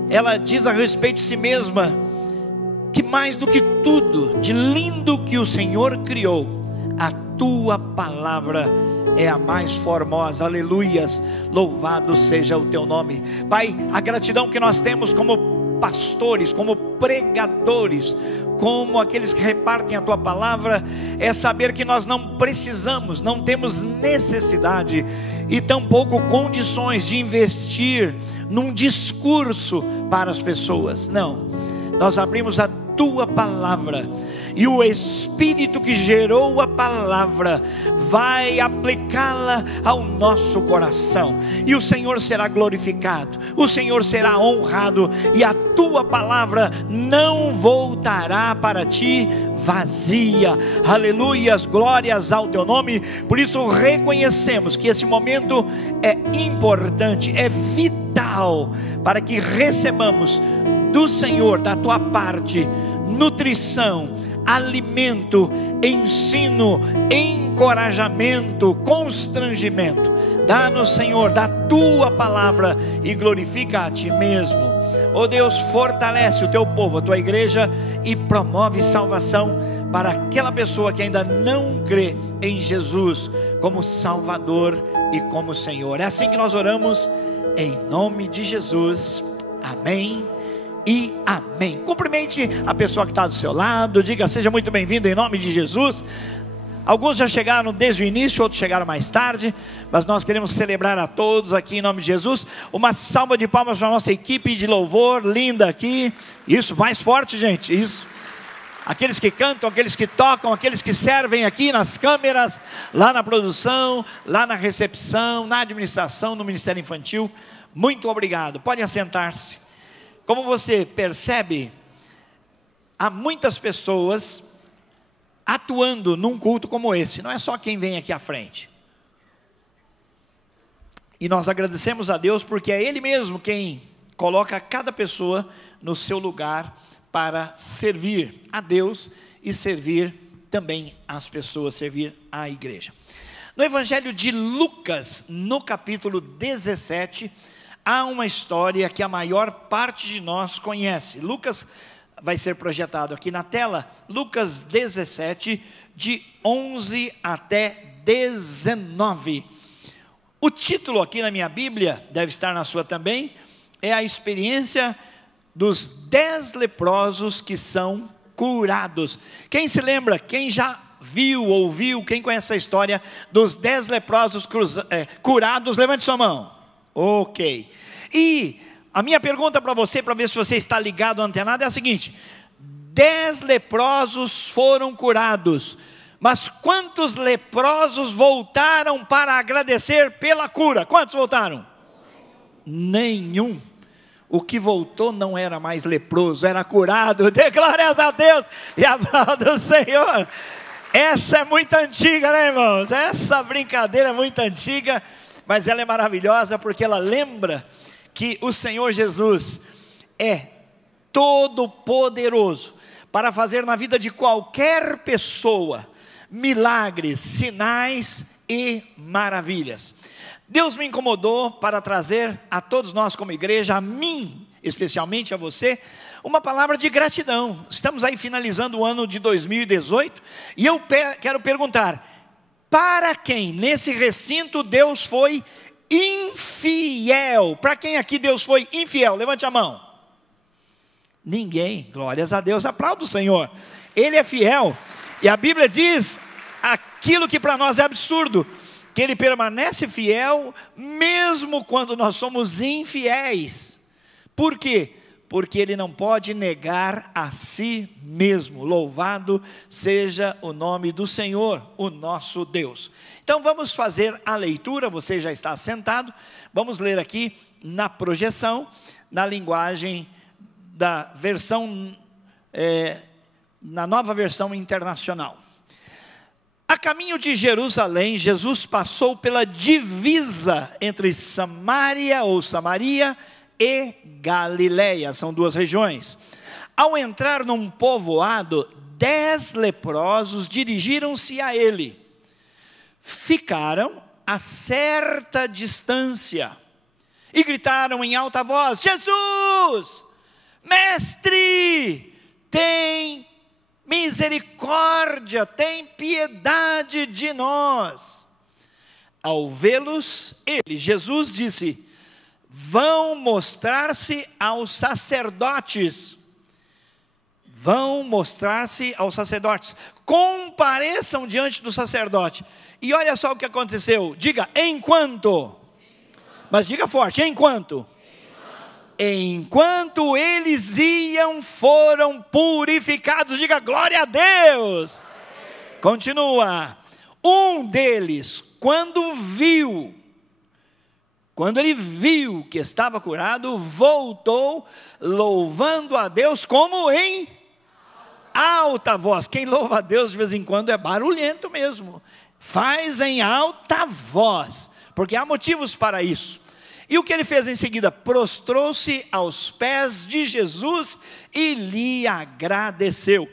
ela diz a respeito de si mesma, que mais do que tudo de lindo que o Senhor criou, a tua palavra é a mais formosa. Aleluias, louvado seja o teu nome. Pai, a gratidão que nós temos como pastores, como pregadores, como aqueles que repartem a tua palavra, é saber que nós não precisamos, não temos necessidade e tampouco condições de investir num discurso para as pessoas. Não, nós abrimos a tua palavra e o Espírito que gerou a palavra vai aplicá-la ao nosso coração, e o Senhor será glorificado, o Senhor será honrado, e a tua palavra não voltará para ti vazia. Aleluias, glórias ao teu nome. Por isso reconhecemos que esse momento é importante, é vital, para que recebamos do Senhor, da tua parte, nutrição, alimento, ensino, encorajamento, constrangimento. Dá-nos, Senhor, da tua palavra e glorifica a ti mesmo. Ó Deus, fortalece o teu povo, a tua igreja, e promove salvação para aquela pessoa que ainda não crê em Jesus como Salvador e como Senhor. É assim que nós oramos, em nome de Jesus. Amém e amém. Cumprimente a pessoa que está do seu lado, diga: seja muito bem-vindo em nome de Jesus. Alguns já chegaram desde o início, outros chegaram mais tarde, mas nós queremos celebrar a todos aqui em nome de Jesus. Uma salva de palmas para a nossa equipe de louvor, linda aqui. Isso, mais forte, gente, isso. Aqueles que cantam, aqueles que tocam, aqueles que servem aqui nas câmeras, lá na produção, lá na recepção, na administração, no Ministério Infantil. Muito obrigado, pode assentar-se. Como você percebe, há muitas pessoas atuando num culto como esse. Não é só quem vem aqui à frente. E nós agradecemos a Deus porque é Ele mesmo quem coloca cada pessoa no seu lugar para servir a Deus e servir também as pessoas, servir a igreja. No Evangelho de Lucas, no capítulo 17, há uma história que a maior parte de nós conhece. Lucas vai ser projetado aqui na tela, Lucas 17, de 11 até 19. O título aqui na minha Bíblia, deve estar na sua também, é a experiência dos 10 leprosos que são curados. Quem se lembra, quem já viu, ouviu, quem conhece a história dos 10 leprosos curados, levante sua mão. Ok. E a minha pergunta para você, para ver se você está ligado, antenado, é a seguinte: 10 leprosos foram curados, mas quantos leprosos voltaram para agradecer pela cura? Quantos voltaram? Nenhum. O que voltou não era mais leproso, era curado. Dê glórias a Deus e aplauda o Senhor. Essa é muito antiga, né, irmãos? Essa brincadeira é muito antiga, mas ela é maravilhosa porque ela lembra que o Senhor Jesus é todo poderoso para fazer na vida de qualquer pessoa milagres, sinais e maravilhas. Deus me incomodou para trazer a todos nós como igreja, a mim, especialmente a você, uma palavra de gratidão. Estamos aí finalizando o ano de 2018 e eu quero perguntar: para quem nesse recinto Deus foi infiel? Para quem aqui Deus foi infiel? Levante a mão. Ninguém. Glórias a Deus, aplauda o Senhor. Ele é fiel e a Bíblia diz aquilo que para nós é absurdo, que Ele permanece fiel mesmo quando nós somos infiéis. Por quê? Porque Ele não pode negar a si mesmo. Louvado seja o nome do Senhor, o nosso Deus. Então vamos fazer a leitura, você já está sentado. Vamos ler aqui na projeção, na linguagem da versão, na nova versão internacional. A caminho de Jerusalém, Jesus passou pela divisa entre Samaria ou Samaria e Galileia, são duas regiões. Ao entrar num povoado, 10 leprosos dirigiram-se a ele. Ficaram a certa distância e gritaram em alta voz: Jesus, mestre, tem misericórdia, tem piedade de nós. Ao vê-los, Jesus disse: vão mostrar-se aos sacerdotes. Vão mostrar-se aos sacerdotes. Compareçam diante do sacerdote. E olha só o que aconteceu. Diga, enquanto. Mas diga forte, enquanto. Enquanto eles iam, foram purificados. Diga glória a Deus. Continua. Um deles, quando ele viu que estava curado, voltou louvando a Deus como em alta voz. Quem louva a Deus de vez em quando é barulhento mesmo. Faz em alta voz, porque há motivos para isso. E o que ele fez em seguida? Prostrou-se aos pés de Jesus e lhe agradeceu.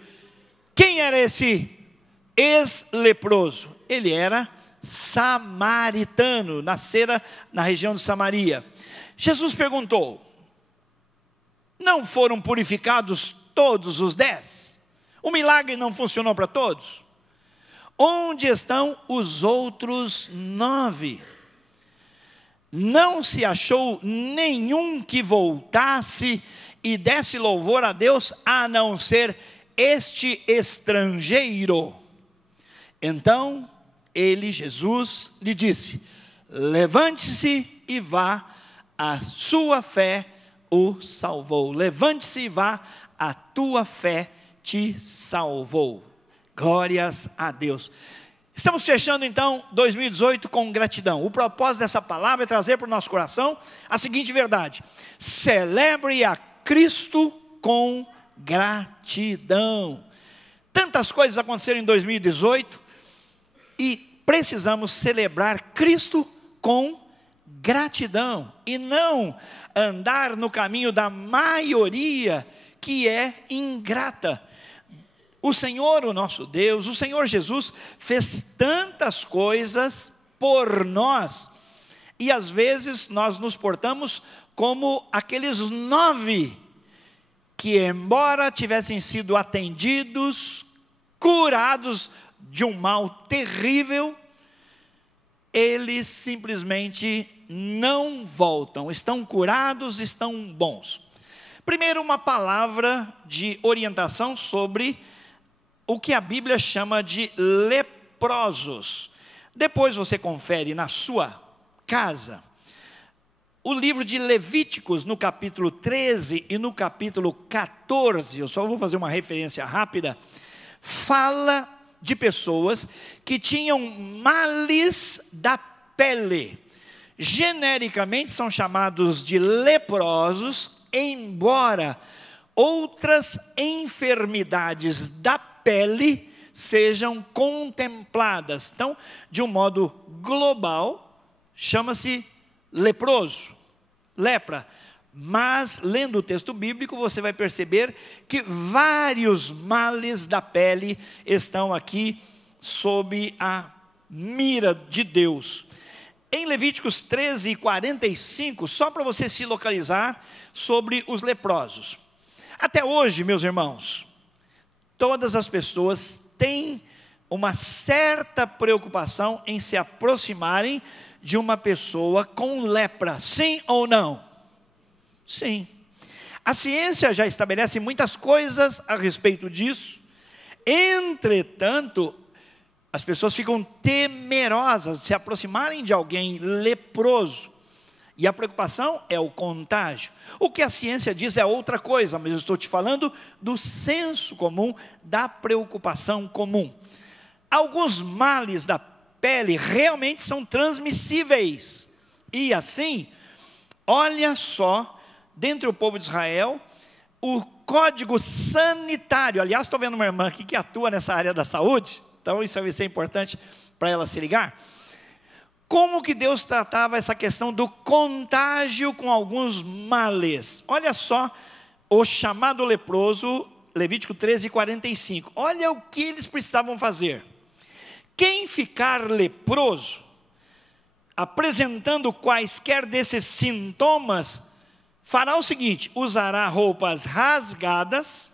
Quem era esse ex-leproso? Ele era samaritano, nascera na região de Samaria. Jesus perguntou: não foram purificados todos os 10? O milagre não funcionou para todos? Onde estão os outros 9? Não se achou nenhum que voltasse e desse louvor a Deus, a não ser este estrangeiro. Então Jesus lhe disse: levante-se e vá, a sua fé o salvou. Levante-se e vá, a tua fé te salvou. Glórias a Deus. Estamos fechando então 2018 com gratidão. O propósito dessa palavra é trazer para o nosso coração a seguinte verdade: celebre a Cristo com gratidão. Tantas coisas aconteceram em 2018 e precisamos celebrar Cristo com gratidão e não andar no caminho da maioria que é ingrata. O Senhor, o nosso Deus, o Senhor Jesus fez tantas coisas por nós, e às vezes nós nos portamos como aqueles 9 que, embora tivessem sido atendidos, curados de um mal terrível, eles simplesmente não voltam, estão curados, estão bons. Primeiro, uma palavra de orientação sobre o que a Bíblia chama de leprosos. Depois você confere na sua casa. O livro de Levíticos, no capítulo 13 e no capítulo 14, eu só vou fazer uma referência rápida, fala de pessoas que tinham males da pele. Genericamente são chamados de leprosos, embora outras enfermidades da pele sejam contempladas. Então, de um modo global, chama-se leproso, lepra. Mas, lendo o texto bíblico, você vai perceber que vários males da pele estão aqui sob a mira de Deus. Em Levíticos 13 e 45, só para você se localizar sobre os leprosos. Até hoje, meus irmãos, todas as pessoas têm uma certa preocupação em se aproximarem de uma pessoa com lepra, sim ou não? Sim. A ciência já estabelece muitas coisas a respeito disso. Entretanto, as pessoas ficam temerosas de se aproximarem de alguém leproso. E a preocupação é o contágio. O que a ciência diz é outra coisa, mas eu estou te falando do senso comum, da preocupação comum. Alguns males da pele realmente são transmissíveis. E assim, olha só, dentre o povo de Israel, o código sanitário. Aliás, estou vendo uma irmã aqui que atua nessa área da saúde, então isso vai ser importante para ela se ligar. Como que Deus tratava essa questão do contágio com alguns males? Olha só, o chamado leproso, Levítico 13, 45. Olha o que eles precisavam fazer. Quem ficar leproso, apresentando quaisquer desses sintomas, fará o seguinte: usará roupas rasgadas,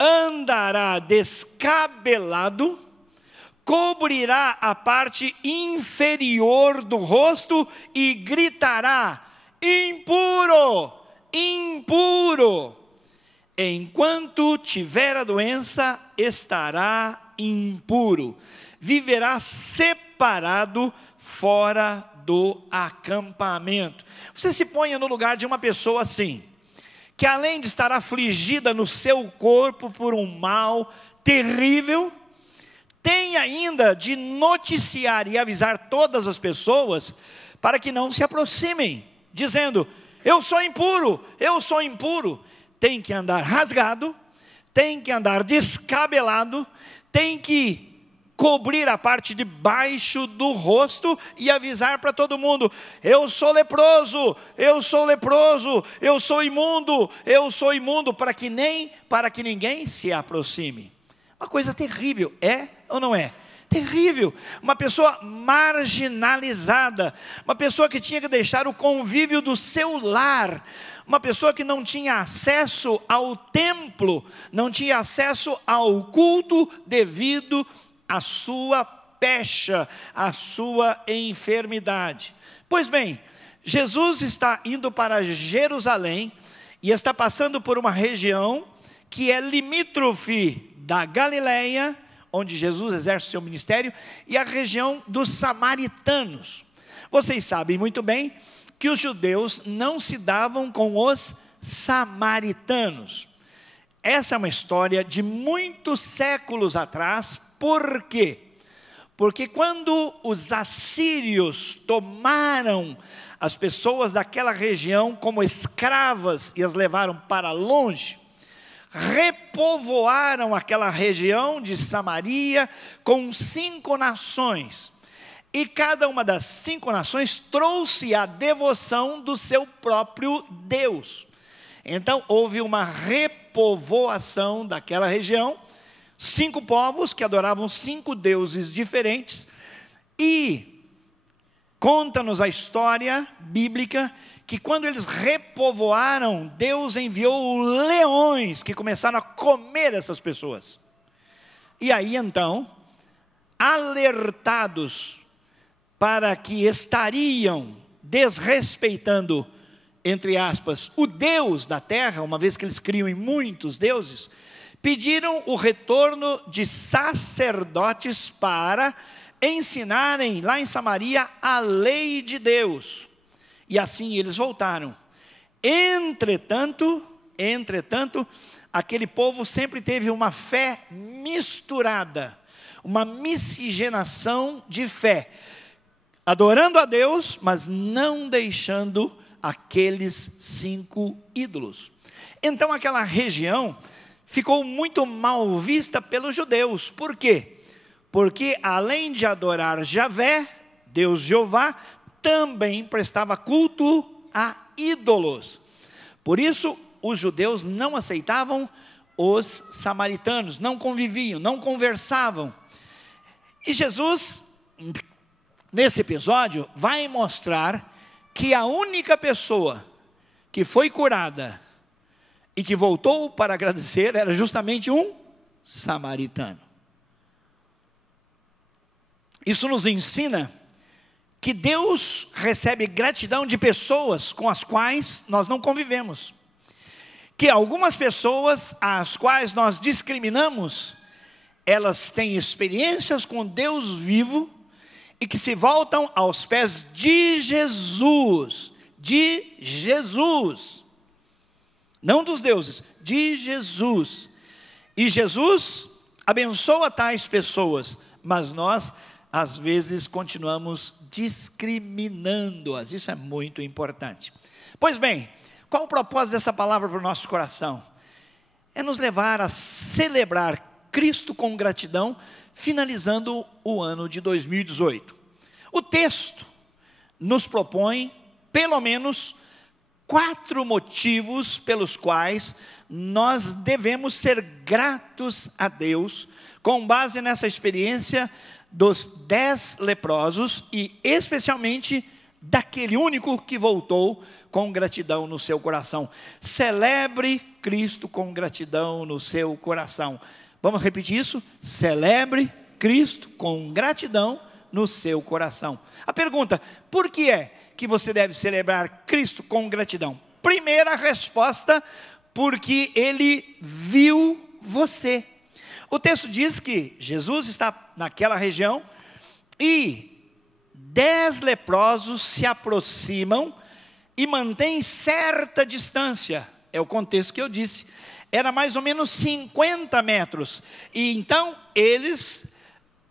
andará descabelado, cobrirá a parte inferior do rosto e gritará: impuro, impuro. Enquanto tiver a doença, estará impuro. Viverá separado fora do acampamento. Você se ponha no lugar de uma pessoa assim, que além de estar afligida no seu corpo por um mal terrível, tem ainda de noticiar e avisar todas as pessoas para que não se aproximem, dizendo: eu sou impuro, eu sou impuro. Tem que andar rasgado, tem que andar descabelado, tem que cobrir a parte de baixo do rosto e avisar para todo mundo: eu sou leproso, eu sou leproso, eu sou imundo, para que ninguém se aproxime. Uma coisa terrível, é ou não é? Terrível. Uma pessoa marginalizada, uma pessoa que tinha que deixar o convívio do seu lar, uma pessoa que não tinha acesso ao templo, não tinha acesso ao culto devido à sua pecha, à sua enfermidade. Pois bem, Jesus está indo para Jerusalém e está passando por uma região que é limítrofe da Galileia, onde Jesus exerce o seu ministério, e a região dos samaritanos. Vocês sabem muito bem que os judeus não se davam com os samaritanos. Essa é uma história de muitos séculos atrás. Por quê? Porque quando os assírios tomaram as pessoas daquela região como escravas e as levaram para longe, repovoaram aquela região de Samaria com 5 nações. E cada uma das 5 nações trouxe a devoção do seu próprio Deus. Então houve uma repovoação daquela região, 5 povos que adoravam 5 deuses diferentes, e conta-nos a história bíblica que quando eles repovoaram, Deus enviou leões que começaram a comer essas pessoas. E aí então, alertados para que estariam desrespeitando, entre aspas, o Deus da terra, uma vez que eles criam em muitos deuses, pediram o retorno de sacerdotes para ensinarem lá em Samaria a lei de Deus. E assim eles voltaram. Entretanto, aquele povo sempre teve uma fé misturada, uma miscigenação de fé, adorando a Deus, mas não deixando aqueles 5 ídolos. Então aquela região ficou muito mal vista pelos judeus. Por quê? Porque além de adorar Javé, Deus Jeová, também prestava culto a ídolos. Por isso os judeus não aceitavam os samaritanos, não conviviam, não conversavam. E Jesus, nesse episódio, vai mostrar que a única pessoa que foi curada e que voltou para agradecer era justamente um samaritano. Isso nos ensina que Deus recebe gratidão de pessoas com as quais nós não convivemos. Que algumas pessoas às quais nós discriminamos, elas têm experiências com Deus vivo e que se voltam aos pés de Jesus, não dos deuses, de Jesus. E Jesus abençoa tais pessoas, mas nós às vezes continuamos discriminando-as. Isso é muito importante. Pois bem, qual o propósito dessa palavra para o nosso coração? É nos levar a celebrar Cristo com gratidão, finalizando o ano de 2018. O texto nos propõe pelo menos 4 motivos pelos quais nós devemos ser gratos a Deus, com base nessa experiência dos 10 leprosos e especialmente daquele único que voltou com gratidão no seu coração. Celebre Cristo com gratidão no seu coração. Vamos repetir isso? Celebre Cristo com gratidão no seu coração. A pergunta: por que é que você deve celebrar Cristo com gratidão? Primeira resposta: porque Ele viu você. O texto diz que Jesus está naquela região e 10 leprosos se aproximam e mantêm certa distância. É o contexto que eu disse. Era mais ou menos 50 metros. E então eles,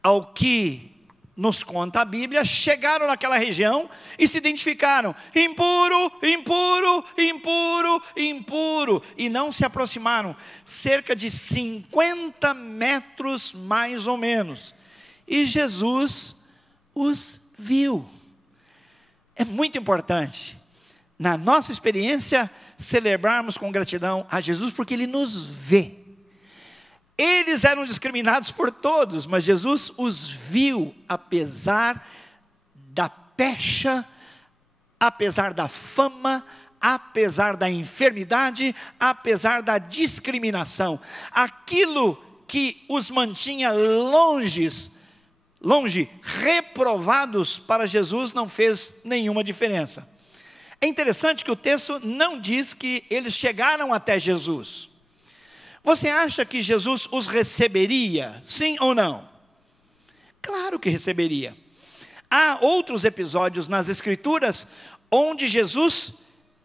ao que nos conta a Bíblia, chegaram naquela região e se identificaram: impuro, impuro, impuro, impuro. E não se aproximaram, cerca de 50 metros mais ou menos. E Jesus os viu. É muito importante, na nossa experiência, celebrarmos com gratidão a Jesus, porque Ele nos vê. Eles eram discriminados por todos, mas Jesus os viu, apesar da pecha, apesar da fama, apesar da enfermidade, apesar da discriminação. Aquilo que os mantinha longe, reprovados para Jesus, não fez nenhuma diferença. É interessante que o texto não diz que eles chegaram até Jesus. Você acha que Jesus os receberia, sim ou não? Claro que receberia. Há outros episódios nas Escrituras onde Jesus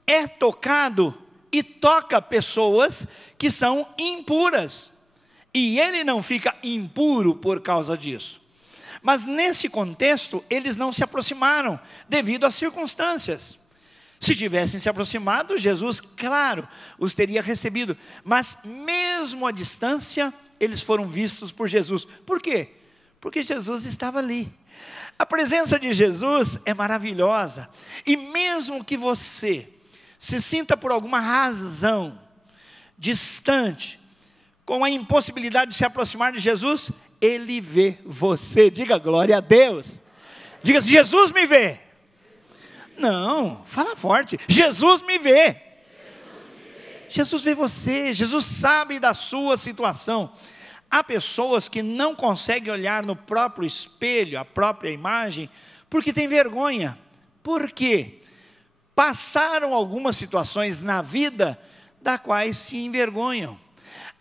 é tocado e toca pessoas que são impuras. E Ele não fica impuro por causa disso. Mas nesse contexto, eles não se aproximaram devido às circunstâncias. Se tivessem se aproximado, Jesus, claro, os teria recebido. Mas mesmo à distância, eles foram vistos por Jesus. Por quê? Porque Jesus estava ali. A presença de Jesus é maravilhosa. E mesmo que você se sinta por alguma razão distante, com a impossibilidade de se aproximar de Jesus, Ele vê você. Diga glória a Deus. Diga assim: Jesus me vê. Não, fala forte. Jesus me vê. Jesus vê você. Jesus sabe da sua situação. Há pessoas que não conseguem olhar no próprio espelho, a própria imagem, porque tem vergonha. Por quê? Passaram algumas situações na vida da quais se envergonham.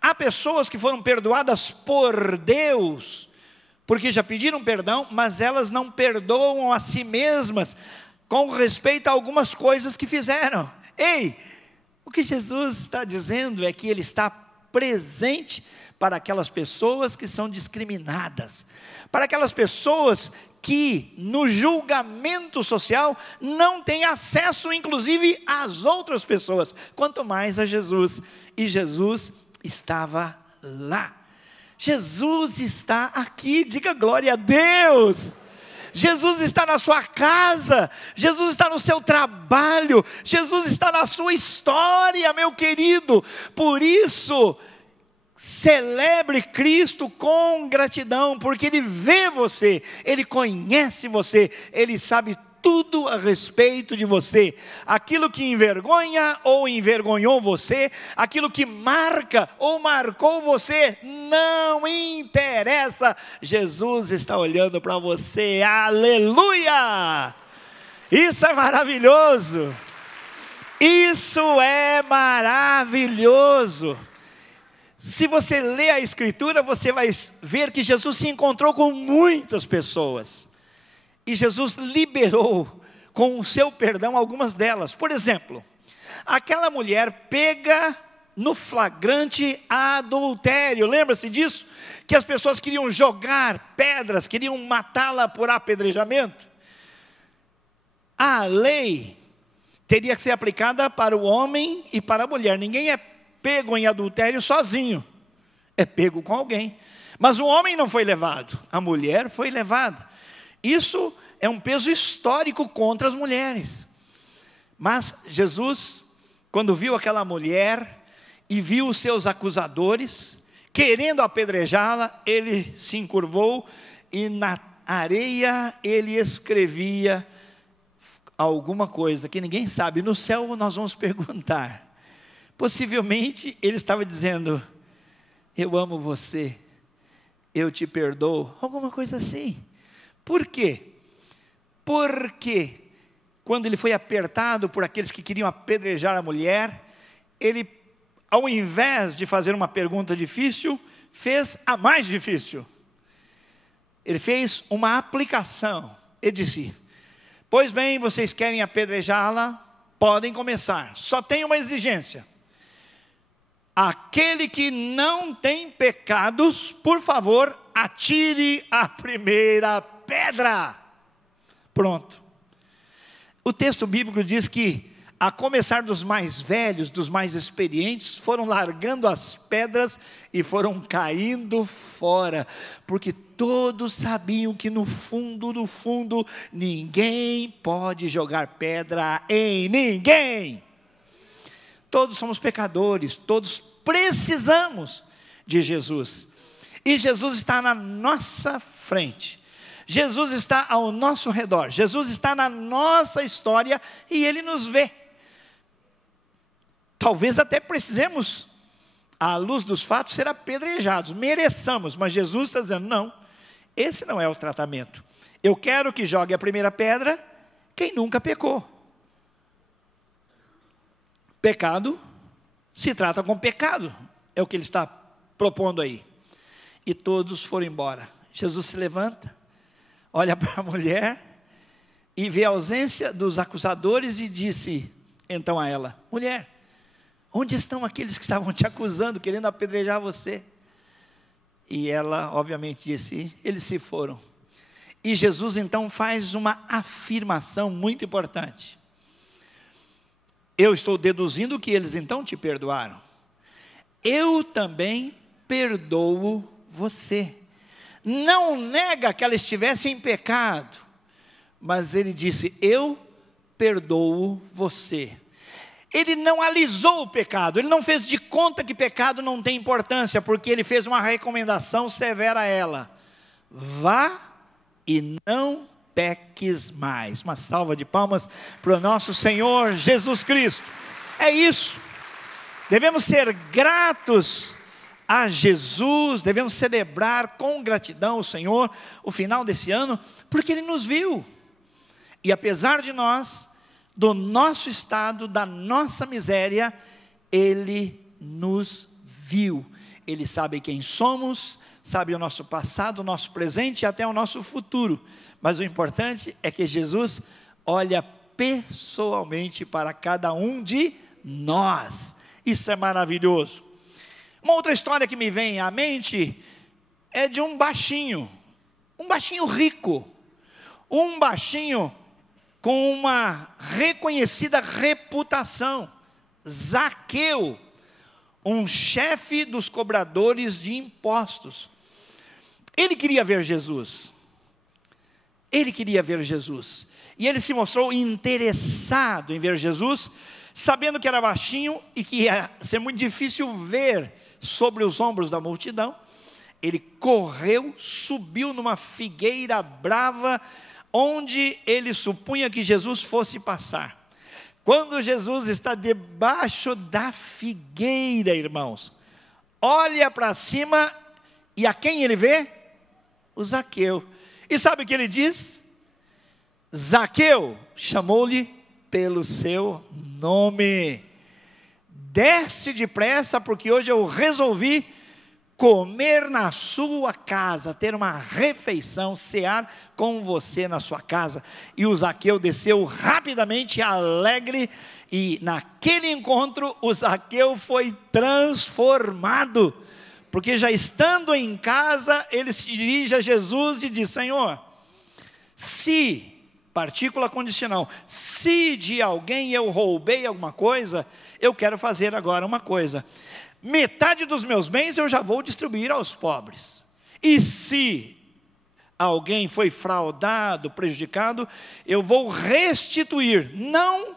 Há pessoas que foram perdoadas por Deus, porque já pediram perdão, mas elas não perdoam a si mesmas, com respeito a algumas coisas que fizeram. Ei, o que Jesus está dizendo é que Ele está presente para aquelas pessoas que são discriminadas, para aquelas pessoas que no julgamento social não têm acesso, inclusive, às outras pessoas, quanto mais a Jesus. E Jesus estava lá. Jesus está aqui, diga glória a Deus. Jesus está na sua casa, Jesus está no seu trabalho, Jesus está na sua história, meu querido. Por isso, celebre Cristo com gratidão, porque Ele vê você, Ele conhece você, Ele sabe tudo a respeito de você. Aquilo que envergonha ou envergonhou você, aquilo que marca ou marcou você, não interessa. Jesus está olhando para você. Aleluia! Isso é maravilhoso. Isso é maravilhoso. Se você ler a Escritura, você vai ver que Jesus se encontrou com muitas pessoas. E Jesus liberou com o seu perdão algumas delas. Por exemplo, aquela mulher pega no flagrante adultério. Lembra-se disso? Que as pessoas queriam jogar pedras, queriam matá-la por apedrejamento. A lei teria que ser aplicada para o homem e para a mulher. Ninguém é pego em adultério sozinho, é pego com alguém. Mas o homem não foi levado, a mulher foi levada. Isso é um peso histórico contra as mulheres. Mas Jesus, quando viu aquela mulher e viu os seus acusadores querendo apedrejá-la, Ele se encurvou e na areia Ele escrevia alguma coisa que ninguém sabe. No céu nós vamos perguntar. Possivelmente Ele estava dizendo: eu amo você, eu te perdoo, alguma coisa assim. Por quê? Porque quando ele foi apertado por aqueles que queriam apedrejar a mulher, ele, ao invés de fazer uma pergunta difícil, fez a mais difícil. Ele fez uma aplicação. Ele disse: pois bem, vocês querem apedrejá-la? Podem começar. Só tem uma exigência. Aquele que não tem pecados, por favor, atire a primeira pedra. Pronto. O texto bíblico diz que, a começar dos mais velhos, dos mais experientes, foram largando as pedras e foram caindo fora, porque todos sabiam que no fundo, no fundo, ninguém pode jogar pedra em ninguém. Todos somos pecadores, todos precisamos de Jesus. E Jesus está na nossa frente. Jesus está ao nosso redor. Jesus está na nossa história e Ele nos vê. Talvez até precisemos, à luz dos fatos, ser apedrejados. Mereçamos, mas Jesus está dizendo: não, esse não é o tratamento. Eu quero que jogue a primeira pedra quem nunca pecou. Pecado se trata com pecado, é o que Ele está propondo aí. E todos foram embora. Jesus se levanta, olha para a mulher e vê a ausência dos acusadores e disse então a ela: mulher, onde estão aqueles que estavam te acusando, querendo apedrejar você? E ela obviamente disse: eles se foram. E Jesus então faz uma afirmação muito importante: eu estou deduzindo que eles então te perdoaram, eu também perdoo você. Não nega que ela estivesse em pecado, mas ele disse: eu perdoo você. Ele não alisou o pecado, ele não fez de conta que pecado não tem importância, porque ele fez uma recomendação severa a ela: vá e não peques mais. Uma salva de palmas para o nosso Senhor Jesus Cristo. É isso, devemos ser gratos a Jesus, devemos celebrar com gratidão o Senhor o final desse ano, porque Ele nos viu, e apesar de nós, do nosso estado, da nossa miséria, Ele nos viu. Ele sabe quem somos, sabe o nosso passado, o nosso presente e até o nosso futuro. Mas o importante é que Jesus olha pessoalmente para cada um de nós. Isso é maravilhoso. Uma outra história que me vem à mente é de um baixinho rico, um baixinho com uma reconhecida reputação, Zaqueu, um chefe dos cobradores de impostos. Ele queria ver Jesus, e ele se mostrou interessado em ver Jesus, sabendo que era baixinho e que ia ser muito difícil ver sobre os ombros da multidão. Ele correu, subiu numa figueira brava, onde ele supunha que Jesus fosse passar. Quando Jesus está debaixo da figueira, irmãos, olha para cima, e a quem ele vê? O Zaqueu. E sabe o que ele diz? Zaqueu, chamou-lhe pelo seu nome: desce depressa, porque hoje eu resolvi comer na sua casa, ter uma refeição, cear com você na sua casa. E o Zaqueu desceu rapidamente, alegre, e naquele encontro o Zaqueu foi transformado, porque já estando em casa, ele se dirige a Jesus e diz: Senhor, se, partícula condicional, se de alguém eu roubei alguma coisa, eu quero fazer agora uma coisa: metade dos meus bens eu já vou distribuir aos pobres. E se alguém foi fraudado, prejudicado, eu vou restituir, não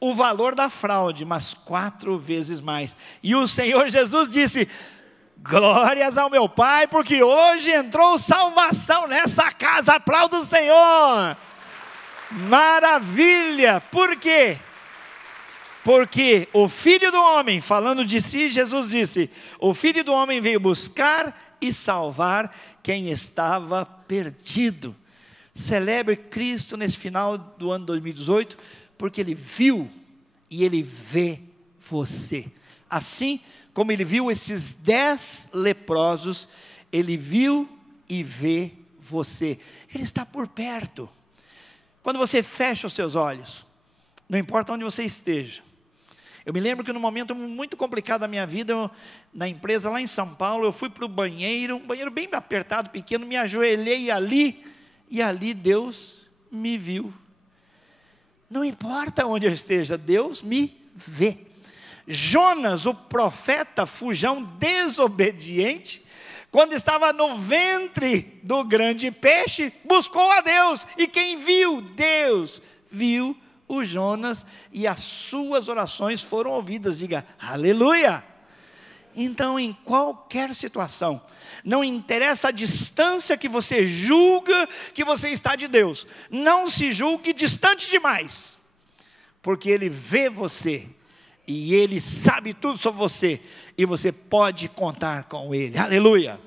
o valor da fraude, mas 4 vezes mais. E o Senhor Jesus disse: glórias ao meu Pai, porque hoje entrou salvação nessa casa. Aplauda o Senhor. Maravilha. Por quê? Porque o Filho do Homem, falando de si, Jesus disse: o Filho do Homem veio buscar e salvar quem estava perdido. Celebre Cristo nesse final do ano 2018, porque Ele viu e Ele vê você. Assim como Ele viu esses 10 leprosos, Ele viu e vê você. Ele está por perto. Quando você fecha os seus olhos, não importa onde você esteja. Eu me lembro que num momento muito complicado da minha vida, na empresa lá em São Paulo, eu fui para o banheiro, um banheiro bem apertado, pequeno, me ajoelhei ali, e ali Deus me viu. Não importa onde eu esteja, Deus me vê. Jonas, o profeta fujão desobediente, quando estava no ventre do grande peixe, buscou a Deus, e quem viu? Deus viu o Jonas, e as suas orações foram ouvidas. Diga aleluia. Então, em qualquer situação, não interessa a distância que você julga que você está de Deus, não se julgue distante demais, porque Ele vê você, e Ele sabe tudo sobre você, e você pode contar com Ele. Aleluia.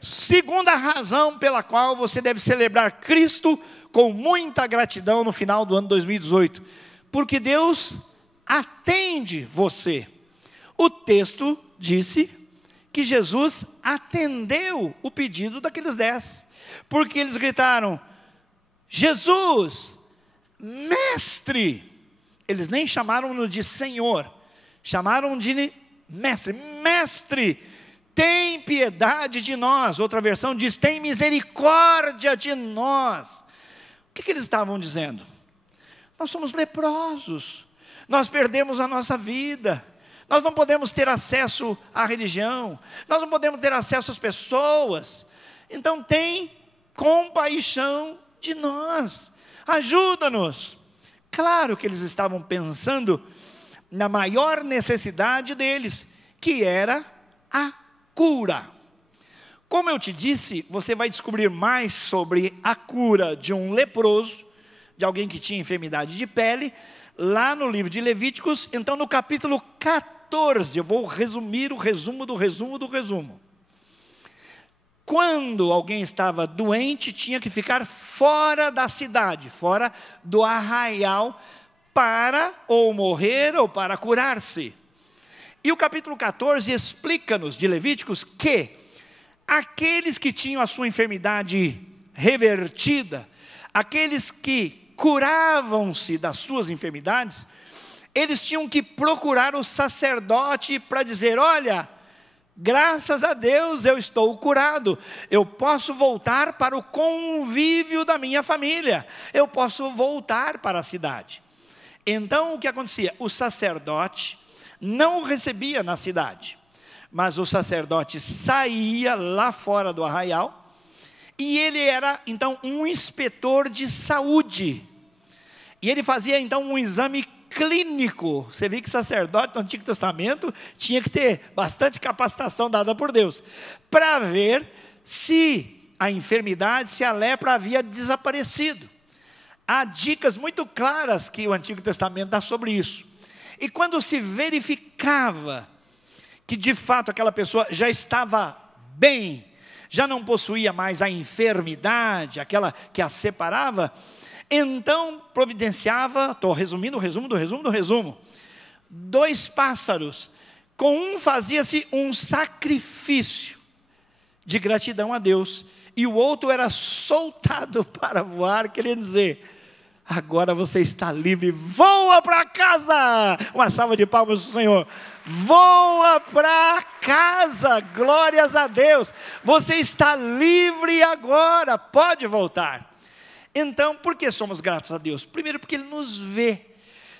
Segunda razão pela qual você deve celebrar Cristo com muita gratidão no final do ano 2018, porque Deus atende você. O texto disse que Jesus atendeu o pedido daqueles 10, porque eles gritaram: Jesus, mestre. Eles nem chamaram-no de Senhor, chamaram de mestre. Mestre, tem piedade de nós. Outra versão diz: tem misericórdia de nós. O que eles estavam dizendo? Nós somos leprosos, nós perdemos a nossa vida, nós não podemos ter acesso à religião, nós não podemos ter acesso às pessoas, então tem compaixão de nós, ajuda-nos. Claro que eles estavam pensando na maior necessidade deles, que era a cura. Como eu te disse, você vai descobrir mais sobre a cura de um leproso, de alguém que tinha enfermidade de pele, lá no livro de Levíticos. Então no capítulo 14, eu vou resumir o resumo do resumo do resumo. Quando alguém estava doente, tinha que ficar fora da cidade, fora do arraial, para ou morrer ou para curar-se. E o capítulo 14 explica-nos de Levíticos que aqueles que tinham a sua enfermidade revertida, aqueles que curavam-se das suas enfermidades, eles tinham que procurar o sacerdote para dizer: olha, graças a Deus eu estou curado, eu posso voltar para o convívio da minha família, eu posso voltar para a cidade. Então o que acontecia? O sacerdote não o recebia na cidade, mas o sacerdote saía lá fora do arraial, e ele era então um inspetor de saúde, e ele fazia então um exame clínico. Você vê que sacerdote no Antigo Testamento tinha que ter bastante capacitação dada por Deus, para ver se a enfermidade, se a lepra havia desaparecido. Há dicas muito claras que o Antigo Testamento dá sobre isso. E quando se verificava que de fato aquela pessoa já estava bem, já não possuía mais a enfermidade, aquela que a separava, então providenciava, estou resumindo o resumo do resumo do resumo, 2 pássaros, com um fazia-se um sacrifício de gratidão a Deus, e o outro era soltado para voar, querendo dizer: agora você está livre, voa para casa. Uma salva de palmas para o Senhor. Voa para casa, glórias a Deus, você está livre agora, pode voltar. Então, por que somos gratos a Deus? Primeiro, porque Ele nos vê.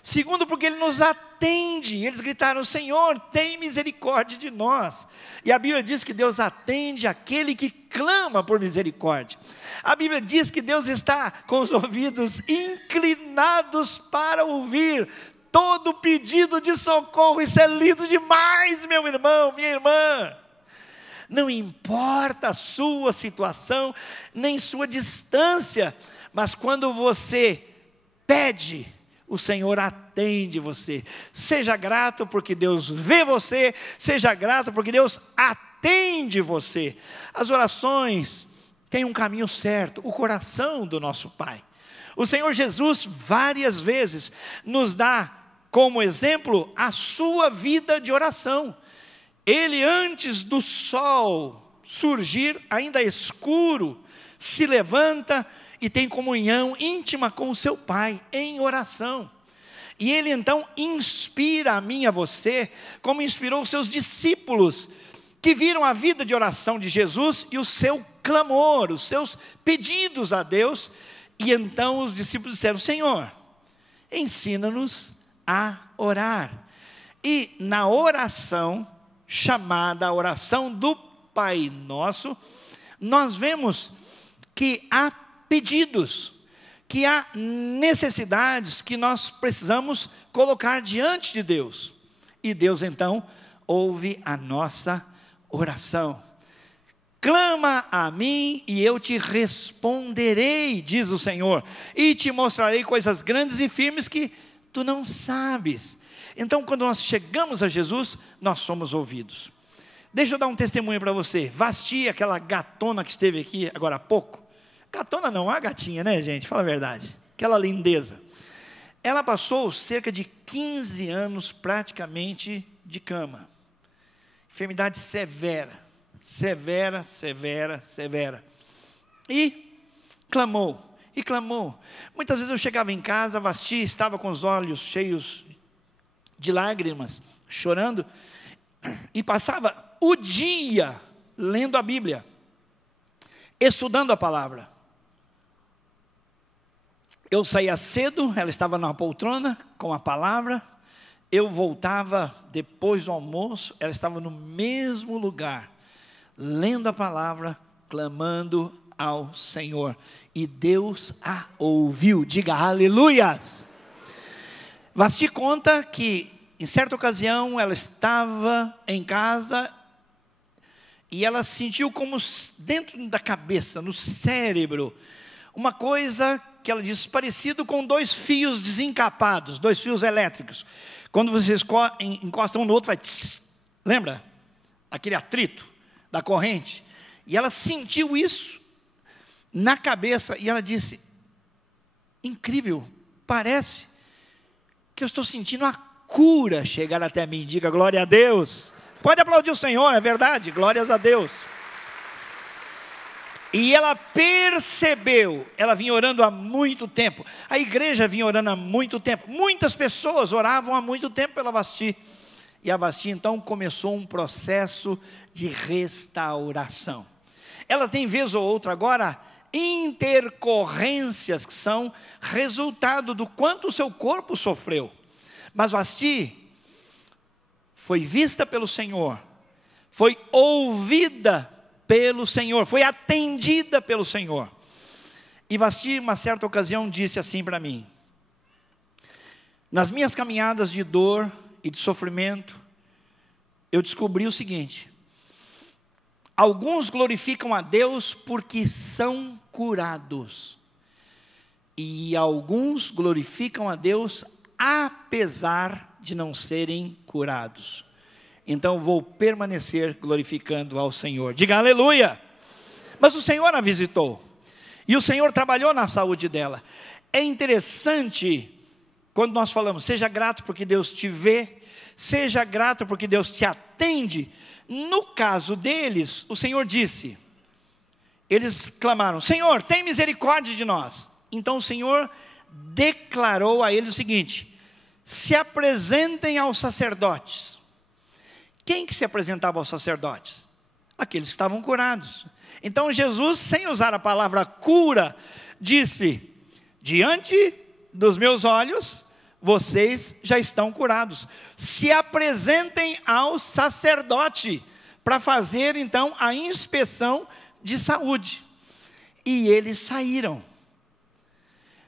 Segundo, porque Ele nos atende. Eles gritaram: Senhor, tem misericórdia de nós. E a Bíblia diz que Deus atende aquele que clama por misericórdia. A Bíblia diz que Deus está com os ouvidos inclinados para ouvir todo pedido de socorro. Isso é lindo demais, meu irmão, minha irmã. Não importa a sua situação, nem sua distância, mas quando você pede, o Senhor atende você. Seja grato porque Deus vê você, seja grato porque Deus atende você. As orações têm um caminho certo, o coração do nosso Pai. O Senhor Jesus várias vezes nos dá como exemplo a sua vida de oração. Ele, antes do sol surgir, ainda escuro, se levanta e tem comunhão íntima com o seu Pai, em oração. E Ele então inspira a mim e a você, como inspirou os seus discípulos, que viram a vida de oração de Jesus e o seu clamor, os seus pedidos a Deus. E então os discípulos disseram: Senhor, ensina-nos a orar. E na oração, chamada a oração do Pai Nosso, nós vemos que há pedidos, que há necessidades que nós precisamos colocar diante de Deus. E Deus então ouve a nossa oração. Clama a mim e eu te responderei, diz o Senhor, e te mostrarei coisas grandes e firmes que tu não sabes. Então, quando nós chegamos a Jesus, nós somos ouvidos. Deixa eu dar um testemunho para você. Vasti, aquela gatona que esteve aqui agora há pouco, gatona não, a gatinha, né, gente? Fala a verdade. Aquela lindeza. Ela passou cerca de 15 anos praticamente de cama. Enfermidade severa. Severa, severa, severa. E clamou. E clamou. Muitas vezes eu chegava em casa, Vasti estava com os olhos cheios de lágrimas, chorando, e passava o dia lendo a Bíblia, estudando a palavra. Eu saía cedo, ela estava na poltrona com a palavra, eu voltava depois do almoço, ela estava no mesmo lugar, lendo a palavra, clamando ao Senhor. E Deus a ouviu. Diga aleluias. Vasti conta que em certa ocasião ela estava em casa e ela sentiu como dentro da cabeça, no cérebro, uma coisa que ela diz parecido com 2 fios desencapados, 2 fios elétricos. Quando vocês encostam um no outro, vai tss, lembra? Aquele atrito da corrente. E ela sentiu isso na cabeça e ela disse: incrível, parece que eu estou sentindo a cura chegar até mim. Diga glória a Deus. Pode aplaudir o Senhor, é verdade, glórias a Deus. E ela percebeu, ela vinha orando há muito tempo, a igreja vinha orando há muito tempo, muitas pessoas oravam há muito tempo pela Vasti, e a Vasti então começou um processo de restauração. Ela tem vez ou outra agora intercorrências que são resultado do quanto o seu corpo sofreu, mas Vasti foi vista pelo Senhor, foi ouvida pelo Senhor, foi atendida pelo Senhor. E Vasti, uma certa ocasião, disse assim para mim: nas minhas caminhadas de dor e de sofrimento, eu descobri o seguinte: alguns glorificam a Deus porque são curados, e alguns glorificam a Deus apesar de não serem curados. Então vou permanecer glorificando ao Senhor. Diga aleluia. Mas o Senhor a visitou, e o Senhor trabalhou na saúde dela. É interessante quando nós falamos: seja grato porque Deus te vê, seja grato porque Deus te atende. No caso deles, o Senhor disse, eles clamaram: Senhor, tem misericórdia de nós. Então o Senhor declarou a eles o seguinte: se apresentem aos sacerdotes. Quem que se apresentava aos sacerdotes? Aqueles que estavam curados. Então Jesus, sem usar a palavra cura, disse: diante dos meus olhos, vocês já estão curados. Se apresentem ao sacerdote, para fazer então a inspeção de saúde. E eles saíram.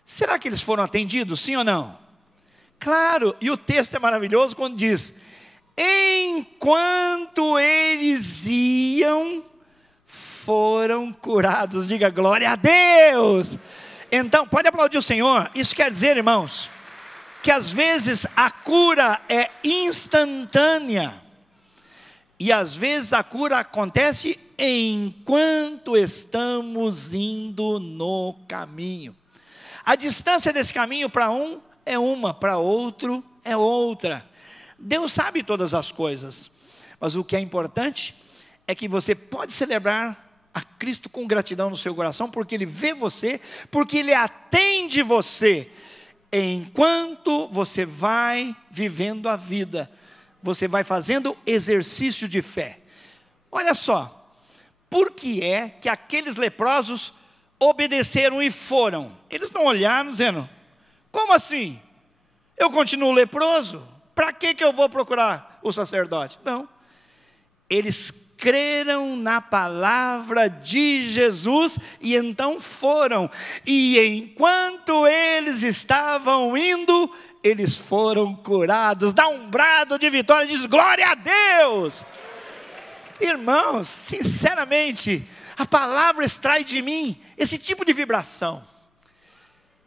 Será que eles foram atendidos, sim ou não? Claro, e o texto é maravilhoso quando diz: enquanto eles iam, foram curados. Diga glória a Deus. Então, pode aplaudir o Senhor. Isso quer dizer, irmãos, que às vezes a cura é instantânea, e às vezes a cura acontece enquanto estamos indo no caminho. A distância desse caminho para um é uma, para outro é outra. Deus sabe todas as coisas, mas o que é importante é que você pode celebrar a Cristo com gratidão no seu coração, porque Ele vê você, porque Ele atende você, enquanto você vai vivendo a vida, você vai fazendo exercício de fé. Olha só, por que é que aqueles leprosos obedeceram e foram? Eles não olharam dizendo: como assim? Eu continuo leproso? Para que eu vou procurar o sacerdote? Não, eles creram na palavra de Jesus e então foram, e enquanto eles estavam indo, eles foram curados. Dá um brado de vitória e diz glória a Deus. Irmãos, sinceramente, a palavra extrai de mim esse tipo de vibração.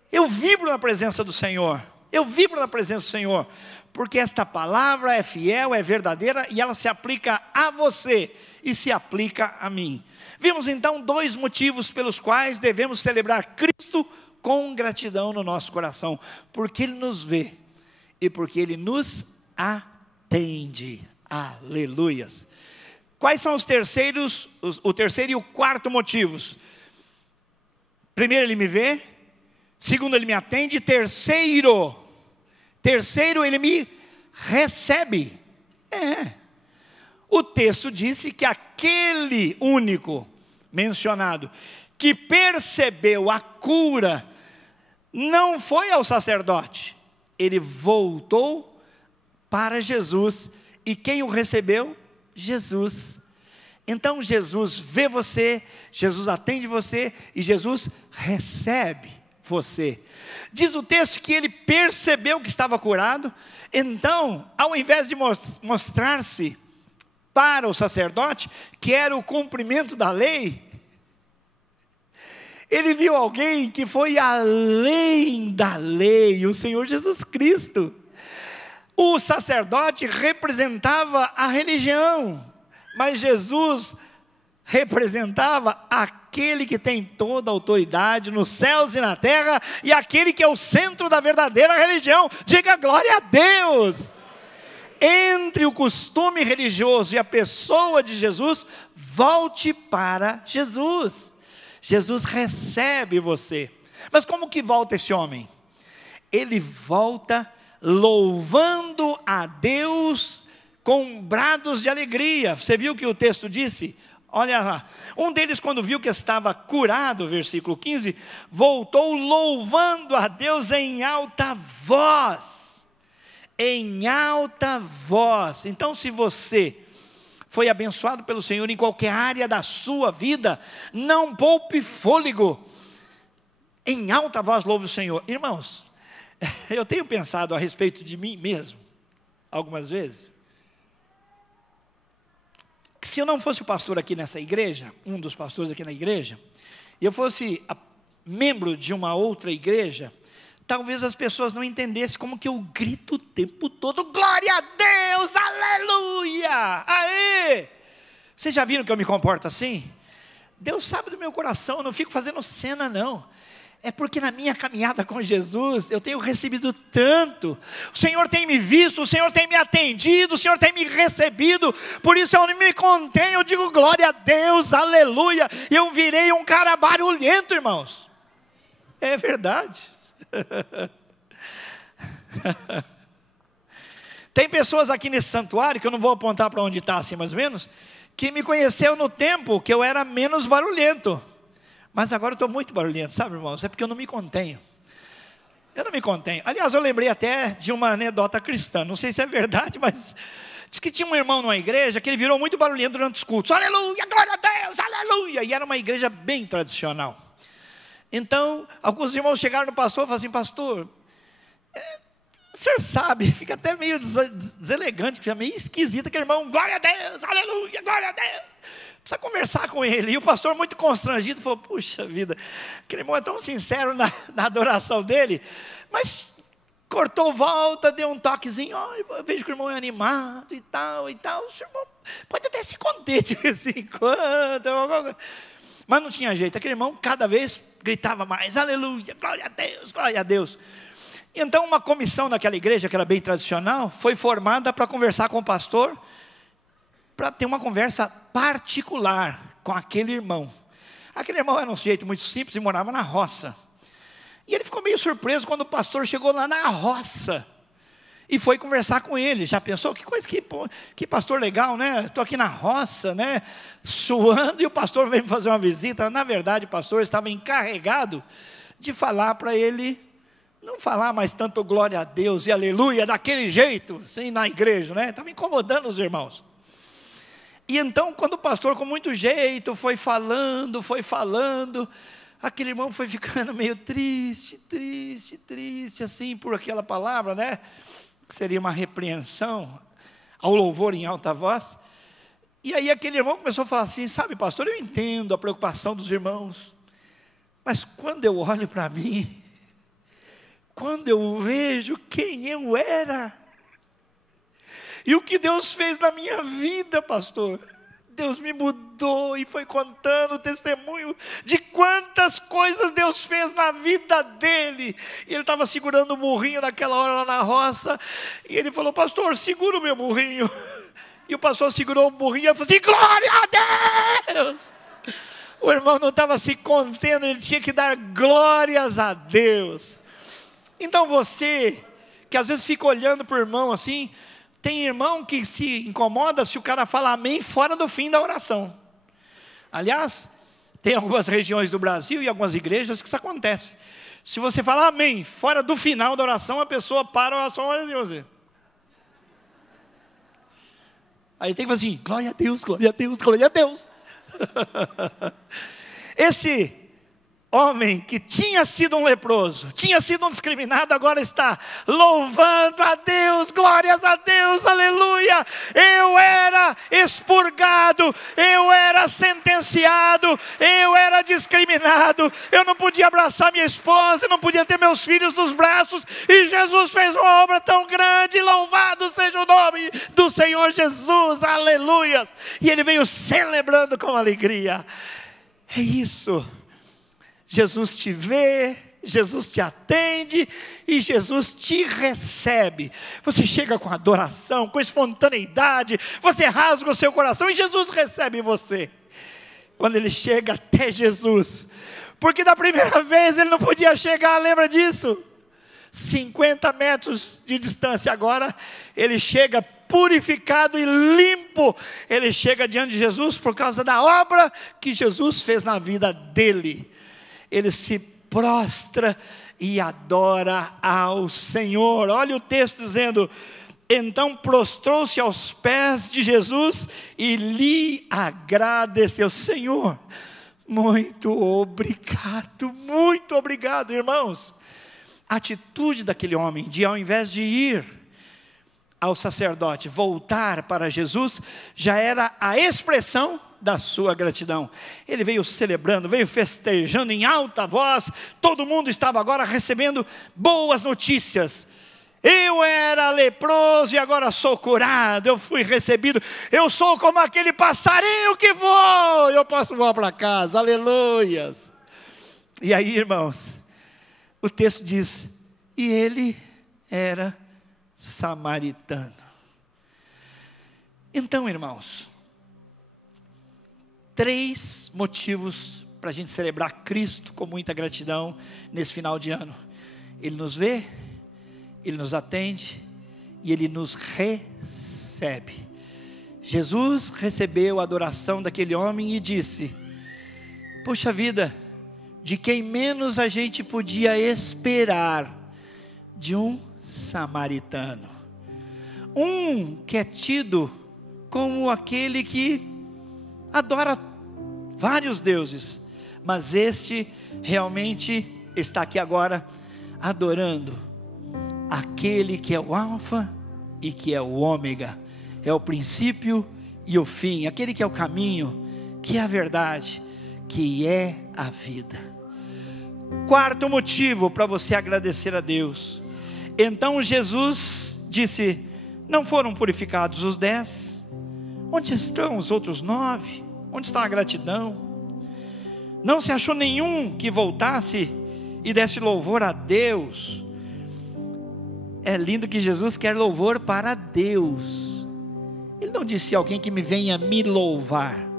Eu vibro na presença do Senhor, eu vibro na presença do Senhor, porque esta palavra é fiel, é verdadeira, e ela se aplica a você e se aplica a mim. Vimos então 2 motivos pelos quais devemos celebrar Cristo com gratidão no nosso coração: porque Ele nos vê e porque Ele nos atende. Aleluias. Quais são os terceiros, o terceiro e o quarto motivos? Primeiro, Ele me vê. Segundo, Ele me atende. Terceiro, Ele me recebe. O texto disse que aquele único mencionado que percebeu a cura não foi ao sacerdote, ele voltou para Jesus. E quem o recebeu? Jesus. Então Jesus vê você, Jesus atende você e Jesus recebe você. Diz o texto que ele percebeu que estava curado, então, ao invés de mostrar-se para o sacerdote, que era o cumprimento da lei, ele viu alguém que foi além da lei, o Senhor Jesus Cristo. O sacerdote representava a religião, mas Jesus representava aquele que tem toda a autoridade nos céus e na terra, e aquele que é o centro da verdadeira religião. Diga glória a Deus! Entre o costume religioso e a pessoa de Jesus, volte para Jesus. Jesus recebe você. Mas como que volta esse homem? Ele volta louvando a Deus com brados de alegria. Você viu o que o texto disse? Olha lá, um deles quando viu que estava curado, versículo 15, voltou louvando a Deus em alta voz. Em alta voz. Então, se você foi abençoado pelo Senhor em qualquer área da sua vida, não poupe fôlego. Em alta voz louve o Senhor. Irmãos, eu tenho pensado a respeito de mim mesmo, algumas vezes, que se eu não fosse o pastor aqui nessa igreja, um dos pastores aqui na igreja, e eu fosse membro de uma outra igreja, talvez as pessoas não entendessem como que eu grito o tempo todo, glória a Deus, aleluia, aê! Vocês já viram que eu me comporto assim? Deus sabe do meu coração, eu não fico fazendo cena não. É porque na minha caminhada com Jesus, eu tenho recebido tanto. O Senhor tem me visto, o Senhor tem me atendido, o Senhor tem me recebido. Por isso eu não me contenho, eu digo glória a Deus, aleluia. Eu virei um cara barulhento, irmãos. É verdade. Tem pessoas aqui nesse santuário, que eu não vou apontar para onde está assim mais ou menos, que me conheceu no tempo que eu era menos barulhento. Mas agora eu estou muito barulhento, sabe, irmãos? É porque eu não me contenho. Eu não me contenho. Aliás, eu lembrei até de uma anedota cristã. Não sei se é verdade, mas diz que tinha um irmão numa igreja que ele virou muito barulhento durante os cultos. Aleluia, glória a Deus, aleluia. E era uma igreja bem tradicional. Então, alguns irmãos chegaram no pastor e falaram assim, pastor, o senhor sabe, fica até meio deselegante, fica meio esquisito aquele irmão, glória a Deus, aleluia, glória a Deus. Precisa conversar com ele. E o pastor muito constrangido falou, puxa vida, aquele irmão é tão sincero na adoração dele, mas cortou volta, deu um toquezinho, eu vejo que o irmão é animado e tal, o irmão pode até se conter de vez em quando, mas não tinha jeito, aquele irmão cada vez gritava mais, aleluia, glória a Deus, glória a Deus. Então uma comissão naquela igreja, que era bem tradicional, foi formada para conversar com o pastor, para ter uma conversa particular com aquele irmão. Aquele irmão era um sujeito muito simples e morava na roça. E ele ficou meio surpreso quando o pastor chegou lá na roça e foi conversar com ele. Já pensou? Que coisa, que pastor legal, né? Estou aqui na roça, né? Suando, e o pastor veio me fazer uma visita. Na verdade, o pastor estava encarregado de falar para ele, não falar mais tanto glória a Deus e aleluia, daquele jeito, assim, na igreja, né? Estava incomodando os irmãos. E então, quando o pastor com muito jeito foi falando, aquele irmão foi ficando meio triste, assim, por aquela palavra, né? Que seria uma repreensão ao louvor em alta voz. E aí aquele irmão começou a falar assim, sabe, pastor, eu entendo a preocupação dos irmãos, mas quando eu olho para mim, quando eu vejo quem eu era, e o que Deus fez na minha vida, pastor, Deus me mudou, e foi contando o testemunho de quantas coisas Deus fez na vida dele. E ele estava segurando o burrinho naquela hora lá na roça, e ele falou, pastor, segura o meu burrinho. E o pastor segurou o burrinho e falou assim, glória a Deus. O irmão não estava se contendo, ele tinha que dar glórias a Deus. Então você, que às vezes fica olhando para o irmão assim, tem irmão que se incomoda se o cara fala amém fora do fim da oração. Aliás, tem algumas regiões do Brasil e algumas igrejas que isso acontece. Se você falar amém fora do final da oração, a pessoa para a oração e olha de você. Aí tem que fazer assim, glória a Deus, glória a Deus, glória a Deus. Esse homem que tinha sido um leproso, tinha sido um discriminado, agora está louvando a Deus, glórias a Deus, aleluia. Eu era expurgado, eu era sentenciado, eu era discriminado, eu não podia abraçar minha esposa, eu não podia ter meus filhos nos braços, e Jesus fez uma obra tão grande, louvado seja o nome do Senhor Jesus, aleluia. E ele veio celebrando com alegria. É isso. Jesus te vê, Jesus te atende e Jesus te recebe. Você chega com adoração, com espontaneidade, você rasga o seu coração e Jesus recebe você. Quando ele chega até Jesus, porque da primeira vez ele não podia chegar, lembra disso? 50 metros de distância, agora ele chega purificado e limpo. Ele chega diante de Jesus por causa da obra que Jesus fez na vida dele. Ele se prostra e adora ao Senhor. Olha o texto dizendo: então prostrou-se aos pés de Jesus e lhe agradeceu. Senhor, muito obrigado, irmãos. A atitude daquele homem de, ao invés de ir ao sacerdote, voltar para Jesus, já era a expressão da sua gratidão. Ele veio celebrando, veio festejando em alta voz. Todo mundo estava agora recebendo boas notícias. Eu era leproso e agora sou curado, eu fui recebido, eu sou como aquele passarinho que voa, eu posso voar para casa, aleluias. E aí, irmãos, o texto diz, e ele era samaritano. Então, irmãos, 3 motivos para a gente celebrar Cristo com muita gratidão nesse final de ano. Ele nos vê, Ele nos atende e Ele nos recebe. Jesus recebeu a adoração daquele homem e disse: puxa vida, de quem menos a gente podia esperar, de um samaritano, um que é tido como aquele que adora vários deuses, mas este realmente está aqui agora adorando aquele que é o alfa e que é o ômega, é o princípio e o fim, aquele que é o caminho, que é a verdade, que é a vida. 4º motivo para você agradecer a Deus. Então Jesus disse: não foram purificados os 10? Onde estão os outros 9? Onde está a gratidão? Não se achou nenhum que voltasse e desse louvor a Deus. É lindo que Jesus quer louvor para Deus. Ele não disse: alguém que me venha me louvar.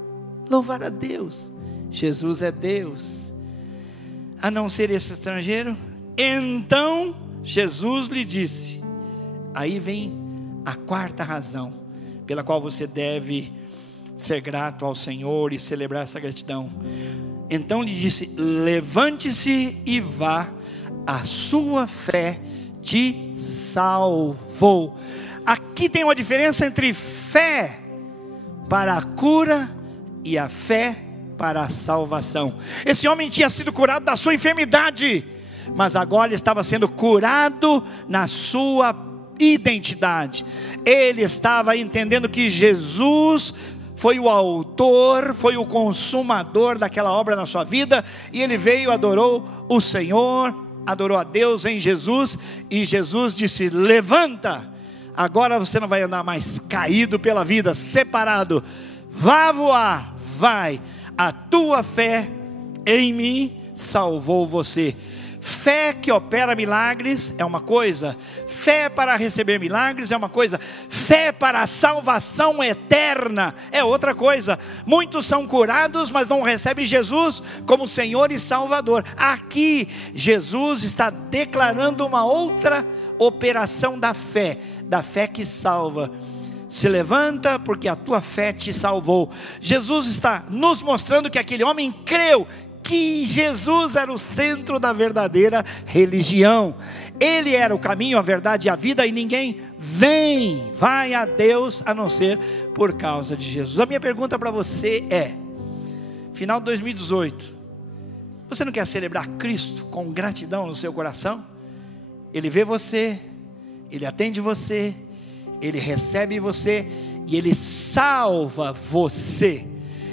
Louvar a Deus. Jesus é Deus. A não ser esse estrangeiro. Então Jesus lhe disse, aí vem a 4ª razão pela qual você deve ser grato ao Senhor e celebrar essa gratidão. Então lhe disse: levante-se e vá, a sua fé te salvou. Aqui tem uma diferença entre fé para a cura e a fé para a salvação. Esse homem tinha sido curado da sua enfermidade, mas agora ele estava sendo curado na sua identidade. Ele estava entendendo que Jesus foi o autor, foi o consumador daquela obra na sua vida, e ele veio, adorou o Senhor, adorou a Deus em Jesus, e Jesus disse: levanta, agora você não vai andar mais caído pela vida, separado, vá voar, vai, a tua fé em mim salvou você. Fé que opera milagres é uma coisa, fé para receber milagres é uma coisa, fé para a salvação eterna é outra coisa. Muitos são curados, mas não recebem Jesus como Senhor e Salvador. Aqui Jesus está declarando uma outra operação da fé que salva. Se levanta porque a tua fé te salvou. Jesus está nos mostrando que aquele homem creu que Jesus era o centro da verdadeira religião. Ele era o caminho, a verdade e a vida, e ninguém vai a Deus a não ser por causa de Jesus. A minha pergunta para você é: final de 2018, você não quer celebrar Cristo com gratidão no seu coração? Ele vê você, Ele atende você, Ele recebe você e Ele salva você.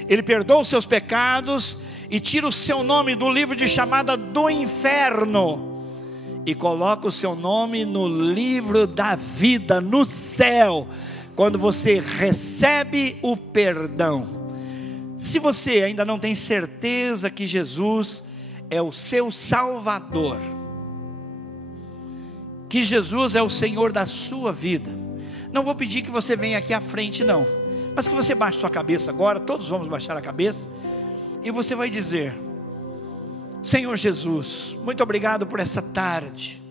Ele perdoa os seus pecados e tira o seu nome do livro de chamada do inferno e coloca o seu nome no livro da vida, no céu, quando você recebe o perdão. Se você ainda não tem certeza que Jesus é o seu Salvador, que Jesus é o Senhor da sua vida, não vou pedir que você venha aqui à frente não, mas que você baixe sua cabeça agora. Todos vamos baixar a cabeça e você vai dizer: Senhor Jesus, muito obrigado por essa tarde,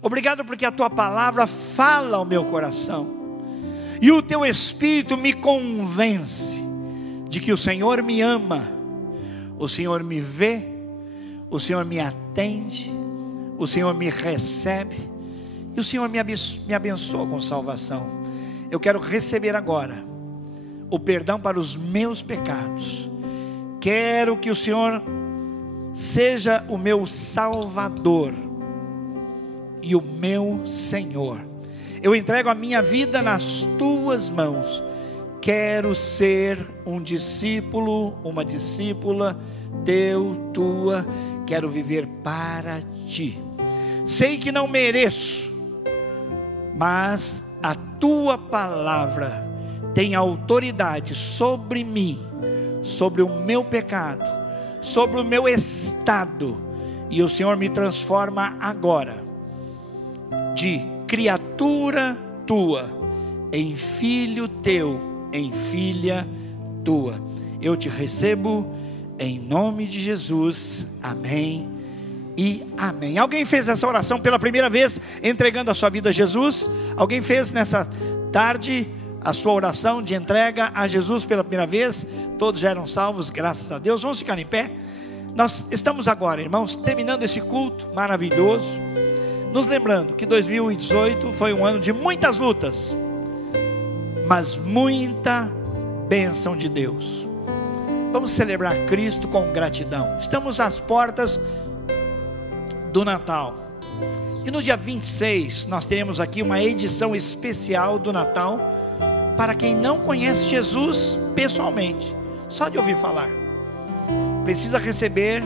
obrigado porque a tua palavra fala ao meu coração, e o teu Espírito me convence de que o Senhor me ama, o Senhor me vê, o Senhor me atende, o Senhor me recebe, e o Senhor me abençoa com salvação. Eu quero receber agora o perdão para os meus pecados. Quero que o Senhor seja o meu Salvador e o meu Senhor. Eu entrego a minha vida nas tuas mãos. Quero ser um discípulo, uma discípula tua. Quero viver para ti. Sei que não mereço, mas a tua palavra tem autoridade sobre mim, sobre o meu pecado, sobre o meu estado, e o Senhor me transforma agora de criatura tua em filho teu, em filha tua. Eu te recebo em nome de Jesus. Amém e amém. Alguém fez essa oração pela primeira vez, entregando a sua vida a Jesus? Alguém fez nessa tarde a sua oração de entrega a Jesus pela primeira vez? Todos já eram salvos, graças a Deus. Vamos ficar em pé. Nós estamos agora, irmãos, terminando esse culto maravilhoso, nos lembrando que 2018 foi um ano de muitas lutas, mas muita bênção de Deus. Vamos celebrar Cristo com gratidão. Estamos às portas do Natal, e no dia 26 nós teremos aqui uma edição especial do Natal para quem não conhece Jesus pessoalmente, só de ouvir falar, precisa receber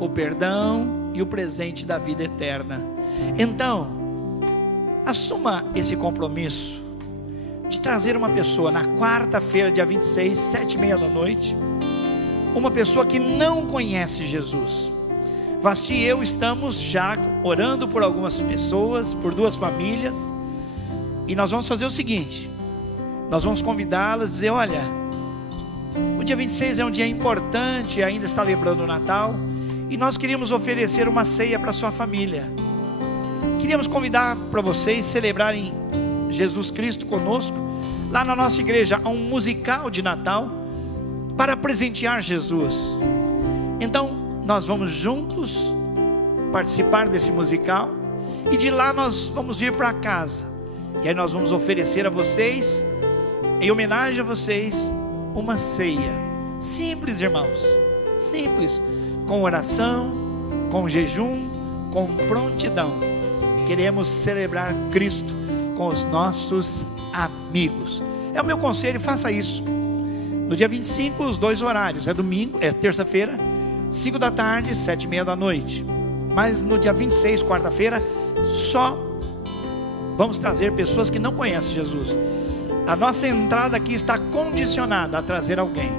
o perdão e o presente da vida eterna. Então, assuma esse compromisso de trazer uma pessoa na quarta-feira, dia 26, 7h30 da noite, uma pessoa que não conhece Jesus. Vasti e eu estamos já orando por algumas pessoas, por 2 famílias, e nós vamos fazer o seguinte: nós vamos convidá-las, dizer: olha, o dia 26 é um dia importante, ainda está lembrando o Natal, e nós queríamos oferecer uma ceia para a sua família. Queríamos convidar para vocês celebrarem Jesus Cristo conosco. Lá na nossa igreja há um musical de Natal para presentear Jesus. Então nós vamos juntos participar desse musical, e de lá nós vamos vir para casa, e aí nós vamos oferecer a vocês, em homenagem a vocês, uma ceia simples, irmãos, simples, com oração, com jejum, com prontidão. Queremos celebrar Cristo com os nossos amigos. É o meu conselho, faça isso. No dia 25, os 2 horários, é domingo, é terça-feira, 5 da tarde, 7h30 da noite. Mas no dia 26, quarta-feira, só vamos trazer pessoas que não conhecem Jesus. A nossa entrada aqui está condicionada a trazer alguém.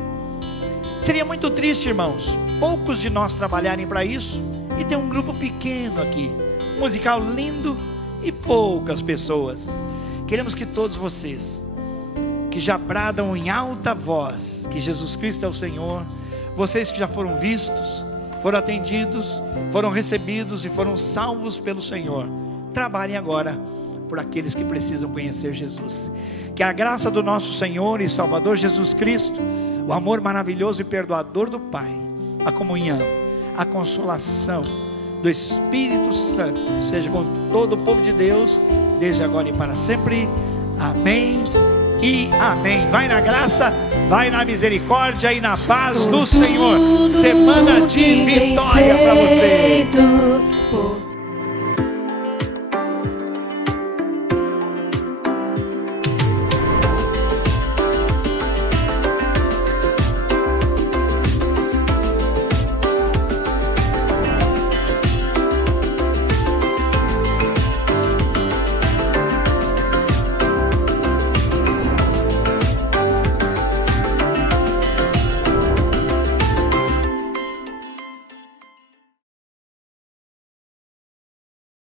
Seria muito triste, irmãos, poucos de nós trabalharem para isso e ter um grupo pequeno aqui, musical lindo e poucas pessoas. Queremos que todos vocês que já bradam em alta voz que Jesus Cristo é o Senhor, vocês que já foram vistos, foram atendidos, foram recebidos e foram salvos pelo Senhor, trabalhem agora por aqueles que precisam conhecer Jesus. Que a graça do nosso Senhor e Salvador Jesus Cristo, o amor maravilhoso e perdoador do Pai, a comunhão, a consolação do Espírito Santo seja com todo o povo de Deus desde agora e para sempre. Amém e amém. Vai na graça, vai na misericórdia e na paz do Senhor. Semana de vitória para você.